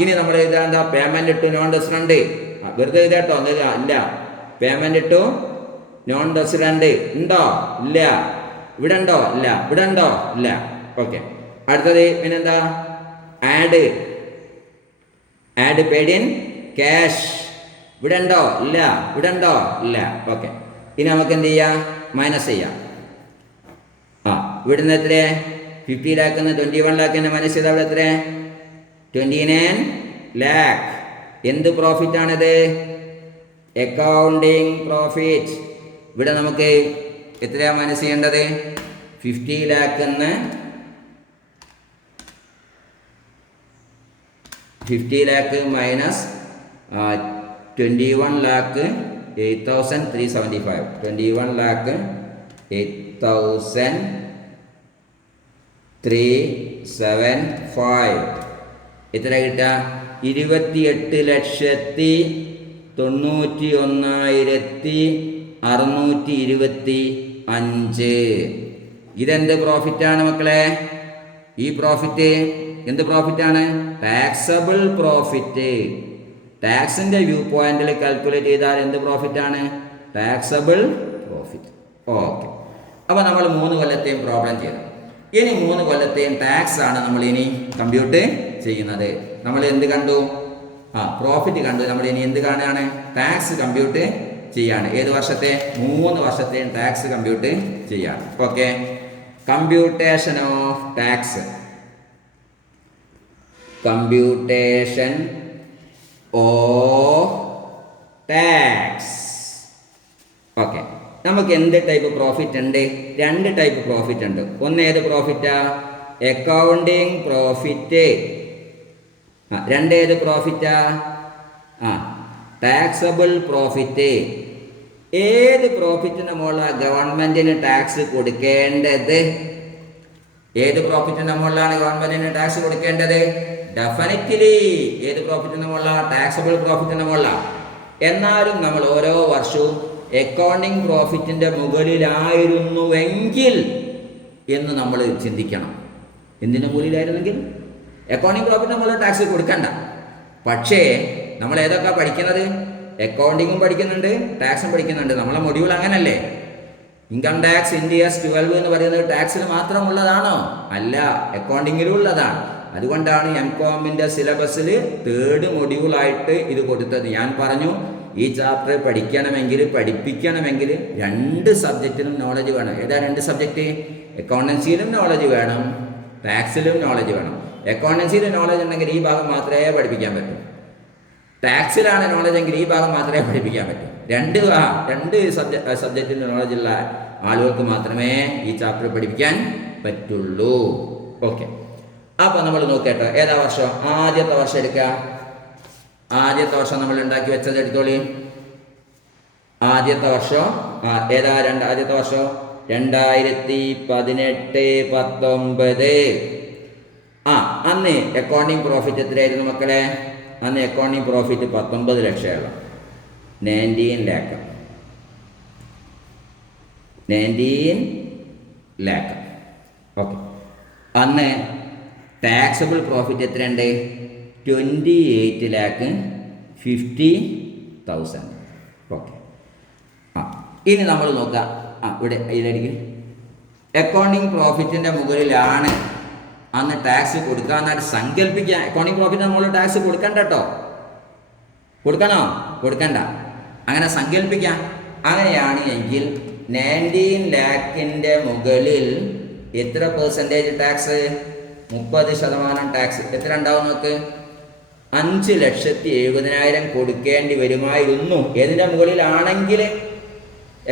ഇനി നമ്മൾ എഴുതാണ്ട പേയ്മെന്റ് ടു നോൺ റെസിഡന്റ്. വെറുതെ എഴുതാട്ടോ, ഇല്ല. പേയ്മെന്റ് ടു നോൺ റെസിഡന്റ് ഉണ്ടോ? ഇല്ല. ഇവിടെ ഉണ്ടോ? ഇല്ല. ഇവിടെ ഉണ്ടോ? ഇല്ല. ഓക്കെ. അടുത്തത് പിന്നെന്താ? Add paid in cash. ഇവിടെ ഉണ്ടോ? ഇല്ല. ഇവിടെ ഉണ്ടോ? ഇല്ല. ഓക്കെ. ഇനി നമുക്ക് എന്ത് ചെയ്യാം? മൈനസ് ചെയ്യാം. ഇവിടുന്ന് എത്ര? 50 lakh 21 lakh തന്നെ മൈനസ് ചെയ്താൽ അവിടെ എത്ര? 29 lakh. എന്ത് പ്രോഫിറ്റ് ആണിത്? Accounting profit. ഇവിടെ നമുക്ക് എത്രയാണ് മൈനസ് ചെയ്യേണ്ടത്? 50 lakh 50 lakh minus 21 lakh 8,375. 21 lakh 8,375. എത്ര കിട്ടുക? 28,91,625. ഇതെന്ത് പ്രോഫിറ്റാണ് മക്കളെ? ഈ പ്രോഫിറ്റ് എന്ത് പ്രോഫിറ്റാണ്? Taxable profit. ടാക്സിന്റെ വ്യൂ പോയിന്റിൽ കാൽക്കുലേറ്റ് ചെയ്താൽ എന്ത് പ്രോഫിറ്റാണ്? Taxable profit. ഓക്കെ. അപ്പോൾ നമ്മൾ 3 കൊല്ലത്തെയും പ്രോബ്ലം ചെയ്തു. ഇനി 3 കൊല്ലത്തെയും ടാക്സ് ആണ് നമ്മൾ ഇനി കമ്പ്യൂട്ട് ചെയ്യുന്നത്. നമ്മൾ എന്ത് കണ്ടു? പ്രോഫിറ്റ് കണ്ടു. നമ്മൾ ഇനി എന്ത് കാണുകയാണ്? ടാക്സ് കമ്പ്യൂട്ട് ചെയ്യാണ്. ഏത് വർഷത്തെ? 3 വർഷത്തെയും ടാക്സ് കമ്പ്യൂട്ട് ചെയ്യാണ്. Okay. Computation of tax. Computation of tax. Okay. നമുക്ക് എന്ത് ടൈപ്പ് പ്രോഫിറ്റ് ഉണ്ട്? 2 ടൈപ്പ് പ്രോഫിറ്റ് ഉണ്ട്. ഒന്ന് ഏത് പ്രോഫിറ്റാ? Accounting profit. 2 ഏത് പ്രോഫിറ്റാ? Taxable profit. ഏത് പ്രോഫിറ്റിന് മുകളിലാണ് ഗവൺമെന്റിന് ടാക്സ് കൊടുക്കേണ്ടത്? ഏത് പ്രോഫിറ്റിന്റെ മുകളിലാണ് ഗവൺമെന്റിന് ടാക്സ് കൊടുക്കേണ്ടത്? ഡെഫിനറ്റ്ലി ഏത് പ്രോഫിറ്റിന്റെ മുകളിലാണ്? ടാക്സബിൾ പ്രോഫിറ്റിന്റെ മുകളിലാണ്. എന്നാലും നമ്മൾ ഓരോ വർഷവും അക്കൗണ്ടിങ് പ്രോഫിറ്റിൻ്റെ മുകളിലായിരുന്നുവെങ്കിൽ എന്ന് നമ്മൾ ചിന്തിക്കണം. എന്തിനു മുകളിലായിരുന്നെങ്കിൽ അക്കൗണ്ടിങ് പ്രോഫിറ്റ് നമ്മൾ ടാക്സ് കൊടുക്കണ്ട. പക്ഷേ നമ്മൾ ഏതൊക്കെ പഠിക്കുന്നത്? അക്കൗണ്ടിങ്ങും പഠിക്കുന്നുണ്ട്, ടാക്സും പഠിക്കുന്നുണ്ട്. നമ്മളെ മൊഡ്യൂൾ അങ്ങനല്ലേ? ഇൻകം ടാക്സ് IndAS 12 എന്ന് പറയുന്നത് ടാക്സിൽ മാത്രമുള്ളതാണോ? അല്ല, അക്കൗണ്ടിങ്ങിലും ഉള്ളതാണ്. അതുകൊണ്ടാണ് MCOMന്റെ സിലബസിൽ 3rd മൊഡ്യൂളായിട്ട് ഇത് കൊടുത്തത്. ഞാൻ പറഞ്ഞു, ഈ ചാപ്റ്റർ പഠിപ്പിക്കണമെങ്കിൽ 2 സബ്ജക്റ്റിനും നോളജ് വേണം. ഏതാ 2 സബ്ജക്റ്റ്? അക്കൗണ്ടൻസിയിലും നോളജ് വേണം, ടാക്സിലും നോളജ് വേണം. അക്കൗണ്ടൻസിയിൽ നോളജ് ഉണ്ടെങ്കിൽ ഈ ഭാഗം മാത്രമേ പഠിപ്പിക്കാൻ പറ്റൂ. ടാക്സിലാണ് നോളജ് എങ്കിൽ ഈ ഭാഗം മാത്രമേ പഠിപ്പിക്കാൻ പറ്റൂ. രണ്ട് സബ്ജക്റ്റിൻ്റെ നോളജുള്ള ആളുകൾക്ക് മാത്രമേ ഈ ചാപ്റ്റർ പഠിപ്പിക്കാൻ പറ്റുള്ളൂ. ഓക്കെ, അപ്പോൾ നമ്മൾ നോക്കട്ടോ, ഏതാ വർഷം? ആദ്യത്തെ വർഷം എടുക്കുക. ആദ്യത്തെ വർഷം നമ്മൾ ഉണ്ടാക്കി വെച്ചത് എടുത്തോളി. ആദ്യത്തെ വർഷം ഏതാ? ആദ്യത്തെ വർഷം 2018-19. അന്ന് അക്കൗണ്ടിങ് പ്രോഫിറ്റ് എത്രയായിരുന്നു മക്കളെ? അന്ന് accounting profit 19 ലക്ഷമുള്ള 19 lakh. 19 lakh. Okay. അന്ന് ടാക്സബിൾ പ്രോഫിറ്റ് എത്രയുണ്ട്? 28,50,000. ഓക്കെ. ഇനി നമ്മൾ നോക്കാം. ഇവിടെ ഇതിലേക്ക് അക്കൗണ്ടിങ് പ്രോഫിറ്റിൻ്റെ മുകളിലാണ് അന്ന് ടാക്സ് കൊടുക്കാന്നായിട്ട് സങ്കല്പിക്കുക. അക്കൗണ്ടിങ് പ്രോഫിറ്റ് നമ്മൾ ടാക്സ് കൊടുക്കണ്ട കേട്ടോ. കൊടുക്കണോ? കൊടുക്കണ്ട. അങ്ങനെ സങ്കല്പിക്കാം. അങ്ങനെയാണ് എങ്കിൽ 19 lakhന്റെ മുകളിൽ എത്ര പെർസെൻറ്റേജ് ടാക്സ്? 30% ടാക്സ്. എത്ര ഉണ്ടാവും നോക്ക്? 5,70,000 കൊടുക്കേണ്ടി വരുമായിരുന്നു. ഏതിൻ്റെ മുകളിലാണെങ്കിൽ?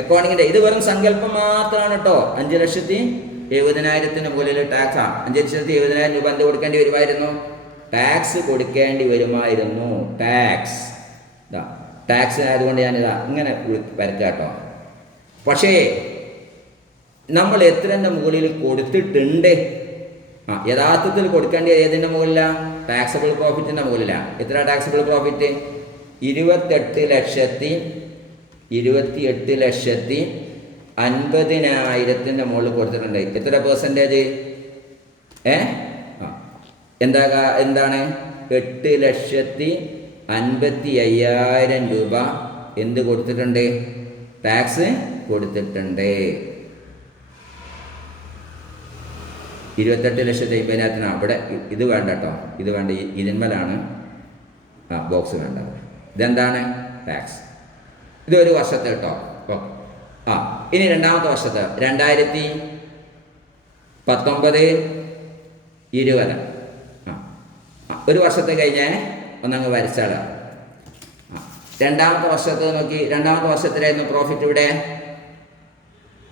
അക്കൗണ്ടിങ്ങിൻ്റെ. ഇത് വെറും സങ്കല്പം മാത്രമാണ് കേട്ടോ. 5,70,000 മുകളിൽ ടാക്സാ. 5,70,000 രൂപ എന്ത് കൊടുക്കേണ്ടി വരുമായിരുന്നു? ടാക്സ് കൊടുക്കേണ്ടി വരുമായിരുന്നു. ടാക്സ് ആയതുകൊണ്ട് ഞാനിതാ ഇങ്ങനെ വരയ്ക്കാം കേട്ടോ. പക്ഷേ നമ്മൾ എത്രൻ്റെ മുകളിൽ കൊടുത്തിട്ടുണ്ട്? യഥാർത്ഥത്തിൽ കൊടുക്കേണ്ടത് ഏതിൻ്റെ മുകളിലാണ്? ടാക്സബിൾ പ്രോഫിറ്റിൻ്റെ മുകളിലാണ്. എത്ര ടാക്സബിൾ പ്രോഫിറ്റ്? 28,50,000 മുകളിൽ കൊടുത്തിട്ടുണ്ട്. എത്ര പെർസെൻറ്റേജ്? എന്താണ്? 8,55,000 രൂപ എന്ത് കൊടുത്തിട്ടുണ്ട്? ടാക്സ് കൊടുത്തിട്ടുണ്ട്. 28,50,000 അവിടെ ഇത് വേണ്ട കേട്ടോ. ഇത് വേണ്ട. ഇതിന്മേലാണ് ബോക്സ് വേണ്ട. ഇതെന്താണ്? ടാക്സ്. ഇത് ഒരു വർഷത്തെ കേട്ടോ. ഇനി രണ്ടാമത്തെ വർഷത്തെ 2019-20. ഒരു വർഷത്തെ കഴിഞ്ഞാൽ ഒന്നങ്ങ് വരച്ചാളാ. രണ്ടാമത്തെ വർഷത്തെ നോക്കി. രണ്ടാമത്തെ വർഷത്തിലായിരുന്നു പ്രോഫിറ്റ് ഇവിടെ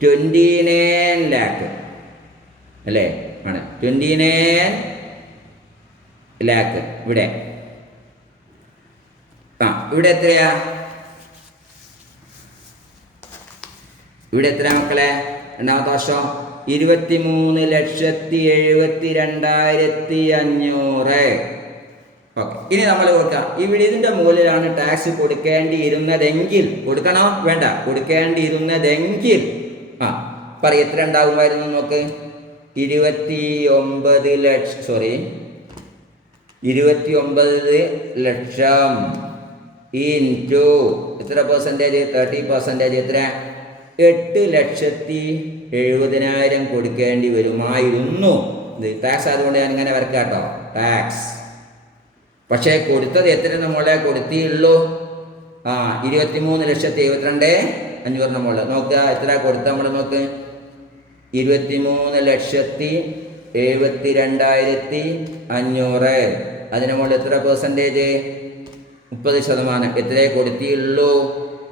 29 lakh അല്ലേ? ആണ് 29 lakh ഇവിടെ. ഇവിടെ എത്രയാ? ഇവിടെ എത്ര മക്കളെ? രണ്ടാമത്തെ വർഷം 23,72,500. ഓക്കെ. ഇനി നമ്മൾ കൊടുക്കാം. ഇവിടെ ഇതിൻ്റെ മുകളിലാണ് ടാക്സ് കൊടുക്കേണ്ടിയിരുന്നതെങ്കിൽ. കൊടുക്കണോ? വേണ്ട. കൊടുക്കേണ്ടിയിരുന്നതെങ്കിൽ പറയും എത്ര ഉണ്ടാകുമായിരുന്നു നോക്ക്. 29 ലക്ഷം ഇൻറ്റു എത്ര പെർസെൻറ്റേജ്? 30%. എത്ര? 8,70,000 കൊടുക്കേണ്ടി വരുമായിരുന്നു. ഇത് ടാക്സ് ആയതുകൊണ്ട് ഞാൻ ഇങ്ങനെ വരക്കാം കേട്ടോ. ടാക്സ്. പക്ഷേ കൊടുത്തത് എത്ര നമ്മളെ കൊടുത്തിയുള്ളൂ? 23,72,500 മുകളിൽ നോക്കുക. എത്ര കൊടുത്ത നമ്മൾ നോക്ക്? 23,72,500. അതിന് മുകളിൽ എത്ര പെർസെൻറ്റേജ്? 30%. എത്രയേ കൊടുത്തിയുള്ളൂ?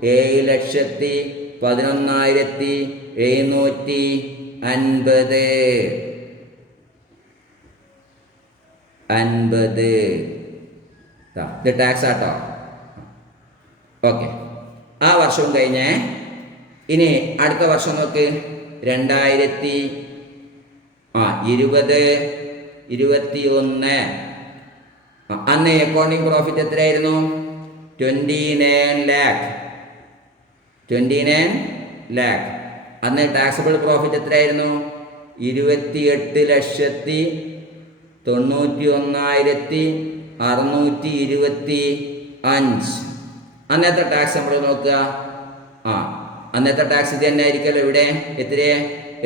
7,11,750. ഇത് ടാക്സ് ആട്ടോ. ഓക്കെ. ആ വർഷവും കഴിഞ്ഞേ. ഇനി അടുത്ത വർഷം നോക്ക്. 2020-21. അന്ന് അക്കൗണ്ടിങ് പ്രോഫിറ്റ് എത്രയായിരുന്നു? 29 lakh. 29 lakh. അന്ന് ടാക്സബിൾ പ്രോഫിറ്റ് എത്രയായിരുന്നു? 28,91,625. അന്നത്തെ ടാക്സ് നമ്മൾ നോക്കുക. അന്നത്തെ ടാക്സ് ഇത് തന്നെ ആയിരിക്കുമല്ലോ. ഇവിടെ എത്ര?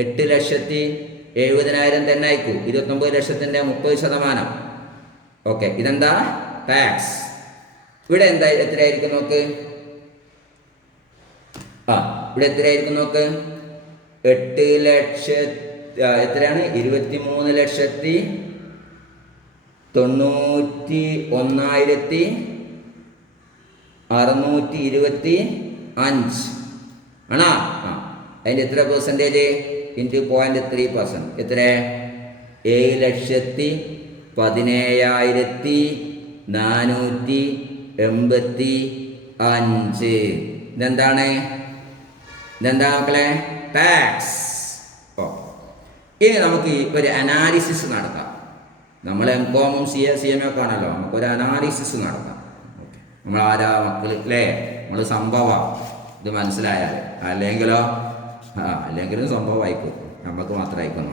8,70,70,000 തന്നെ ആയിരിക്കും. 29 ലക്ഷത്തിൻ്റെ 30%. ഓക്കെ, ഇതെന്താ? ടാക്സ്. ഇവിടെ എന്താ എത്രയായിരിക്കും നോക്ക്. ഇവിടെ എത്രയായിരിക്കും നോക്ക്. 8 ലക്ഷത്തി എത്രയാണ്? 23,91,625 ആണോ? അതിൻ്റെ എത്ര പെർസെൻറ്റേജ്? ഇൻറ്റു 0.3%. എത്ര? 7,17,485. ഇതെന്താണ് മക്കളെ? ടാക്സ്. ഇനി നമുക്ക് ഒരു അനാലിസിസ് നടത്താം. നമ്മൾ എംകോമും CA ഒക്കെ ആണല്ലോ. നമുക്കൊരു അനാലിസിസ് നടത്താം. നമ്മൾ ആരാ മക്കൾ അല്ലേ? നമ്മൾ സംഭവം ഇത് മനസ്സിലായാൽ. അല്ലെങ്കിലും സംഭവം ആയിക്കും. നമുക്ക് മാത്രം ആയിക്കും.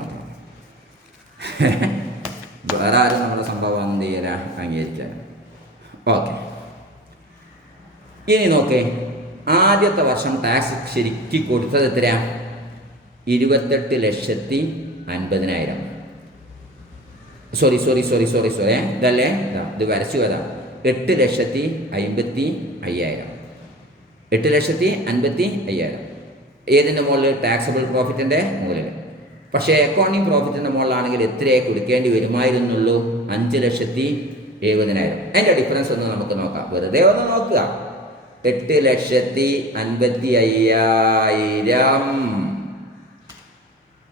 വേറെ ആരും നമ്മുടെ സംഭവം എന്ത് ചെയ്യാനാ അംഗീകരിക്കാൻ. ഓക്കെ, ഇനി നോക്കേ. ആദ്യത്തെ വർഷം ടാക്സ് ശരിക്കും കൊടുത്തത് എത്രയാ? 28,50,000. സോറി ഇതല്ലേ? ഇത് വരച്ചു വരാം. 8,55,000. 8,55,000 ഏതിൻ്റെ മുകളിൽ? ടാക്സബിൾ പ്രോഫിറ്റിൻ്റെ മുകളിൽ. പക്ഷേ അക്കൗണ്ടിങ് പ്രോഫിറ്റിൻ്റെ മുകളിലാണെങ്കിൽ എത്രയായി കൊടുക്കേണ്ടി വരുമായിരുന്നുള്ളൂ? 5,70,000. അതിൻ്റെ ഡിഫറൻസ് ഒന്ന് നമുക്ക് നോക്കാം. വെറുതെ ഒന്ന് നോക്കുക. 8,55,000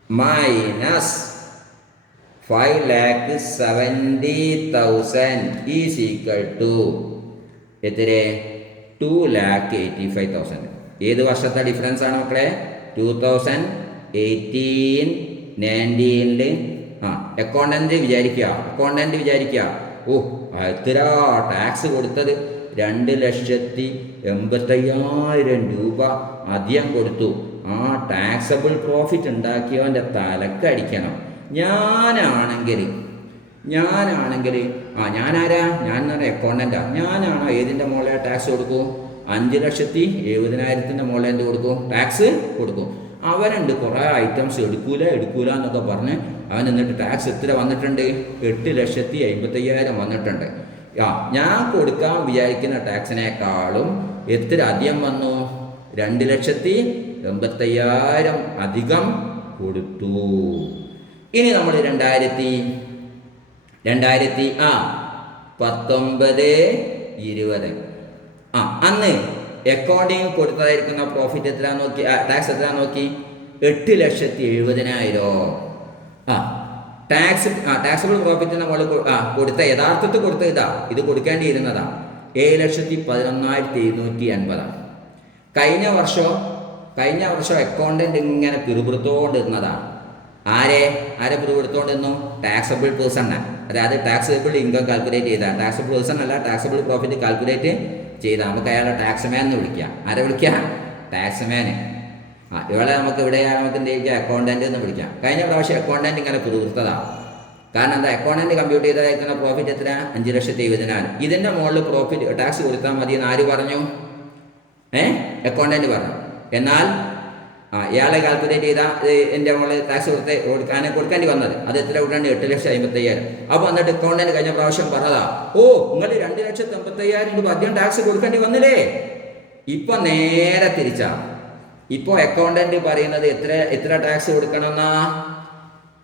മൈനസ് 5,70,000 ഈസ് ഈക്വൽ ടു എത്ര? 2,85,000. ഏത് വർഷത്തെ ഡിഫറൻസ് ആണ് മക്കളെ? 2018-19 അക്കൗണ്ടന്റ് വിചാരിക്കുക. എത്ര ടാക്സ് കൊടുത്തത്? 2,80,000 രൂപ അധികം കൊടുത്തു. ആ ടാക്സബിൾ പ്രോഫിറ്റ് ഉണ്ടാക്കിയവൻ്റെ തലക്കടിക്കണം. ഞാനാണെങ്കിൽ ഞാനാരാ? ഞാൻ എന്ന് പറഞ്ഞാൽ അക്കൗണ്ടൻ്റാ. ഞാനാണോ ഏതിൻ്റെ മുകളിൽ ടാക്സ് കൊടുക്കും? 5,70,000 മുകളിൽ എന്ത് കൊടുക്കും? ടാക്സ് കൊടുക്കും. അവനുണ്ട് കുറേ ഐറ്റംസ് എടുക്കൂല എന്നൊക്കെ പറഞ്ഞ് അവൻ എന്നിട്ട് ടാക്സ് എത്ര വന്നിട്ടുണ്ട്? 8,50,000 വന്നിട്ടുണ്ട്. ഞാൻ കൊടുക്കാൻ വിചാരിക്കുന്ന ടാക്സിനേക്കാളും എത്ര അധികം വന്നു? 2,80,000 അധികം കൊടുത്തു. ഇനി നമ്മൾ 2019-20 അന്ന് അക്കൗണ്ടിങ് കൊടുത്തതായിരിക്കുന്ന പ്രോഫിറ്റ് എത്ര നോക്കി? ടാക്സ് എത്ര നോക്കി? 8,70,000. ടാക്സബിൾ പ്രോഫിറ്റിന്റെ മുകളിൽ കൊടുത്ത യഥാർത്ഥത്തിൽ കൊടുത്ത ഇത് കൊടുക്കേണ്ടിയിരുന്നതാ 7,11,780. കഴിഞ്ഞ വർഷം അക്കൗണ്ടന്റ് ഇങ്ങനെ പിറുപിറുത്തോണ്ടിരുന്നതാ. ആരെ പിറുപിറുത്തോണ്ടിരുന്നു? Taxable person. അതായത് ടാക്സബിൾ ഇൻകം കാൽക്കുലേറ്റ് ചെയ്ത ടാക്സബിൾ പേഴ്സൺ അല്ല, ടാക്സബിൾ പ്രോഫിറ്റ് കാൽക്കുലേറ്റ് ചെയ്ത നമുക്ക് അയാളെ ടാക്സ്മാൻ എന്ന് വിളിക്കാം. ആരെ വിളിക്കാം? ടാക്സ്മാന്. ഇവളെ നമുക്ക് എന്ത് ചെയ്യാം? അക്കൗണ്ടന്റ് എന്ന് വിളിക്കാം. കഴിഞ്ഞ പ്രാവശ്യം അക്കൗണ്ടന്റ് ഇങ്ങനെ പിറുപിറുത്തതാ. കാരണം എന്താ? അക്കൗണ്ടന്റ് കമ്പ്യൂട്ട് ചെയ്തതായിരിക്കുന്ന പ്രോഫിറ്റ് എത്ര? 5,70,000. ഇതിന്റെ മുകളിൽ പ്രോഫിറ്റ് ടാക്സ് കൊടുത്താൽ മതി എന്ന് ആര് പറഞ്ഞു? അക്കൗണ്ടന്റ് പറഞ്ഞു. എന്നാൽ ഇയാളെ കാൽക്കുലേറ്റ് ചെയ്ത എൻ്റെ മുകളിൽ ടാക്സ് കൊടുക്കേണ്ടി വന്നത് അത് എത്ര കൂട്ടാണ്ട്? 8,50,000. അപ്പോൾ എന്നിട്ട് അക്കൗണ്ടന്റ് കഴിഞ്ഞ പ്രാവശ്യം പറഞ്ഞതാ, നിങ്ങൾ 2,80,000 രൂപ അധികം ടാക്സ് കൊടുക്കേണ്ടി വന്നില്ലേ? ഇപ്പൊ നേരെ തിരിച്ചാ. ഇപ്പോൾ അക്കൗണ്ടന്റ് പറയുന്നത് എത്ര ടാക്സ് കൊടുക്കണമെന്നാ?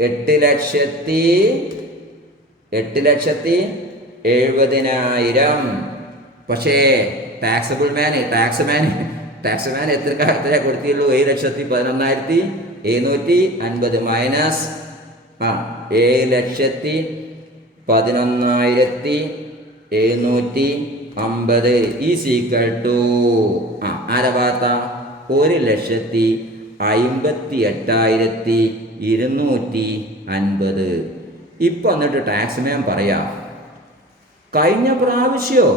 8,70,000. പക്ഷേ ടാക്സ്മാൻ എത്ര കൊടുത്തിയുള്ളൂ? 7,11,750 മൈനസ് 7,11,750 ഈസ് ഈക്വൽ ടു ആരെ ഭാഗത്ത? 1,58,250. ഇപ്പൊ എന്നിട്ട് ടാക്സ്മാൻ പറയാ, കഴിഞ്ഞ പ്രാവശ്യോ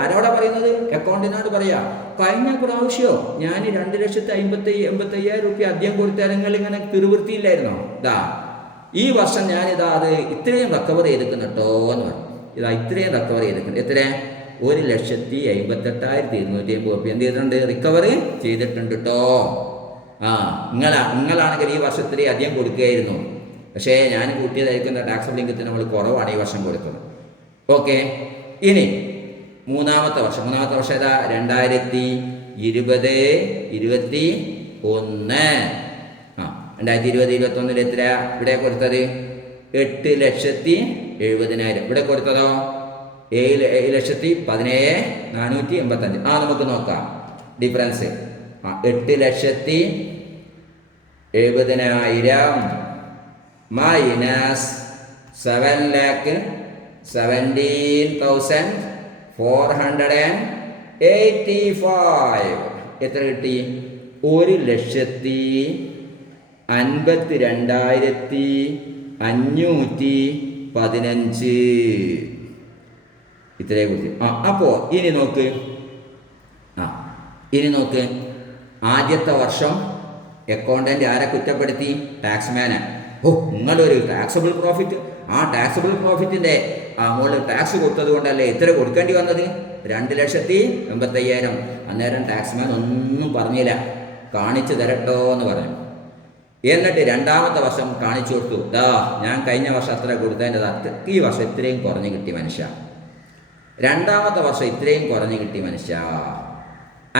ആരോടാ പറയുന്നത്? അക്കൗണ്ടിനോട് പറയാ, കഴിഞ്ഞ പ്രാവശ്യമോ ഞാൻ 2,50,000 രൂപ അധികം കൊടുത്താൽ നിങ്ങൾ ഇങ്ങനെ തിരുവൃത്തിയില്ലായിരുന്നോ? ഈ വർഷം ഞാനിതാ അത് ഇത്രയും റിക്കവർ ചെയ്തിരിക്കുന്നു കേട്ടോ എന്ന് പറഞ്ഞു. ഇതാ ഇത്രയും റിക്കവർ ചെയ്തിട്ടുണ്ട്. എത്ര? 1,58,250 രൂപ എന്ത് ചെയ്തിട്ടുണ്ട്? റിക്കവർ ചെയ്തിട്ടുണ്ട് കേട്ടോ. നിങ്ങളാണെങ്കിൽ ഈ വർഷം ഇത്രയും അധികം കൊടുക്കുകയായിരുന്നു. പക്ഷേ ഞാൻ കൂട്ടിയതായിരിക്കുന്ന ടാക്സബിൾ ഇൻകത്തിന് നമ്മൾ കുറവാണ് ഈ വർഷം കൊടുക്കുന്നത്. ഓക്കെ, ഇനി മൂന്നാമത്തെ വർഷം ഏതാ? 2020-21. 2020-21 എത്ര ഇവിടെ കൊടുത്തത്? 8,70,000. ഇവിടെ കൊടുത്തതോ 7,17,485. നമുക്ക് നോക്കാം ഡിഫറൻസ്. 8,70,000 മൈനസ് 7,17,485 എത്ര കിട്ടി? 1,52,515 ഇത്രയെ കുറിച്ച്. അപ്പോൾ ഇനി നോക്ക് ആദ്യത്തെ വർഷം അക്കൗണ്ടന്റ് ആരെ കുറ്റപ്പെടുത്തി? ടാക്സ്മാനെ. നിങ്ങളൊരു ടാക്സബിൾ പ്രോഫിറ്റ്, ആ ടാക്സബിൾ പ്രോഫിറ്റിന്റെ മുകളിൽ ടാക്സ് കൊടുത്തത് കൊണ്ടല്ലേ ഇത്ര കൊടുക്കേണ്ടി വന്നത്? 2,80,000. അന്നേരം ടാക്സ്മാൻ ഒന്നും പറഞ്ഞില്ല, കാണിച്ചു തരട്ടോ എന്ന് പറഞ്ഞു. എന്നിട്ട് രണ്ടാമത്തെ വർഷം കാണിച്ചു കൊടുത്തു. ഞാൻ കഴിഞ്ഞ വർഷം അത്ര കൊടുത്തതിൻ്റെ ഈ വർഷം ഇത്രയും കുറഞ്ഞു കിട്ടി മനുഷ്യ. രണ്ടാമത്തെ വർഷം ഇത്രയും കുറഞ്ഞു കിട്ടി മനുഷ്യ.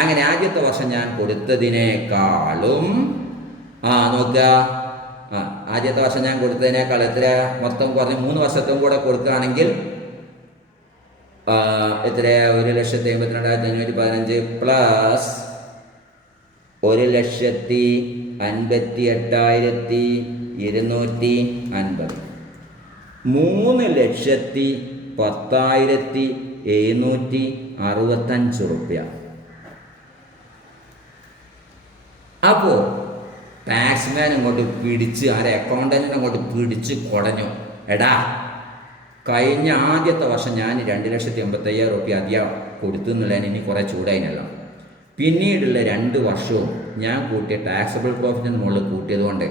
അങ്ങനെ ആദ്യത്തെ വർഷം ഞാൻ കൊടുത്തതിനേക്കാളും നോക്കുക, ആദ്യത്തെ വർഷം ഞാൻ കൊടുത്തതിനേക്കാൾ എത്ര മൊത്തം കുറഞ്ഞ് 3 വർഷത്തും കൂടെ കൊടുക്കുകയാണെങ്കിൽ എത്ര? 1,52,515 പ്ലസ് 1,58,250. 3,10,765 രൂപ. അപ്പോൾ ടാക്സ്മാൻ അങ്ങോട്ട് പിടിച്ച് അക്കൗണ്ടന്റിനെ അങ്ങോട്ട് പിടിച്ച് കുടഞ്ഞു. എടാ, കഴിഞ്ഞ ആദ്യത്തെ വർഷം ഞാൻ 2,80,000 രൂപ അധികം കൊടുത്തു എന്നുള്ളതിന് ഇനി കുറേ ചൂടായിനല്ലോ. പിന്നീടുള്ള 2 വർഷവും ഞാൻ കൂട്ടിയ ടാക്സബിൾ പ്രോഫിറ്റിന് മുകളിൽ കൂട്ടിയത് കൊണ്ട്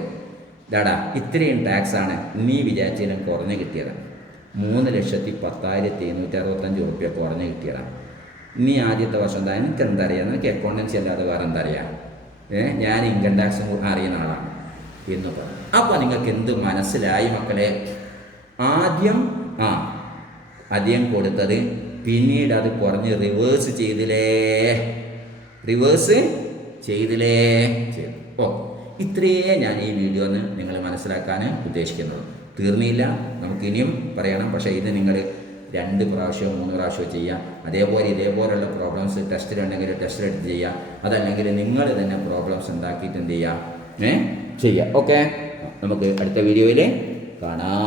ഇത്രയും ടാക്സാണ് നീ വിചാരിച്ചതിനും കുറഞ്ഞ് കിട്ടിയതാണ്. 3,10,765 രൂപ കുറഞ്ഞ് കിട്ടിയതാണ്. നീ ആദ്യത്തെ വർഷം എന്താ? എനിക്ക് എന്താ അറിയാം? എനിക്ക് അക്കൗണ്ടൻസി അല്ലാതെ വേറെ എന്താ അറിയാം? ഞാൻ ഇൻകം ടാക്സ് അറിയുന്ന ആളാണ് എന്ന് പറഞ്ഞു. അപ്പോൾ നിങ്ങൾക്ക് എന്ത് മനസ്സിലായി മക്കളെ? ആദ്യം അധികം കൊടുത്തത് പിന്നീട് അത് കുറഞ്ഞ് റിവേഴ്സ് ചെയ്തില്ലേ? ഇത്രയേ ഞാൻ ഈ വീഡിയോ നിങ്ങൾ മനസ്സിലാക്കാൻ ഉദ്ദേശിക്കുന്നത്. തീർന്നില്ല, നമുക്കിനിയും പറയണം. പക്ഷേ ഇത് നിങ്ങൾ 2 പ്രാവശ്യമോ 3 പ്രാവശ്യമോ ചെയ്യാം. ഇതേപോലുള്ള പ്രോബ്ലംസ് ടെസ്റ്റിലുണ്ടെങ്കിൽ ടെസ്റ്റിലെടുത്ത് ചെയ്യാം. അതല്ലെങ്കിൽ നിങ്ങൾ തന്നെ പ്രോബ്ലംസ് ഉണ്ടാക്കിയിട്ട് എന്ത് ചെയ്യാം? ചെയ്യാം. ഓക്കെ, നമുക്ക് അടുത്ത വീഡിയോയിൽ കാണാം.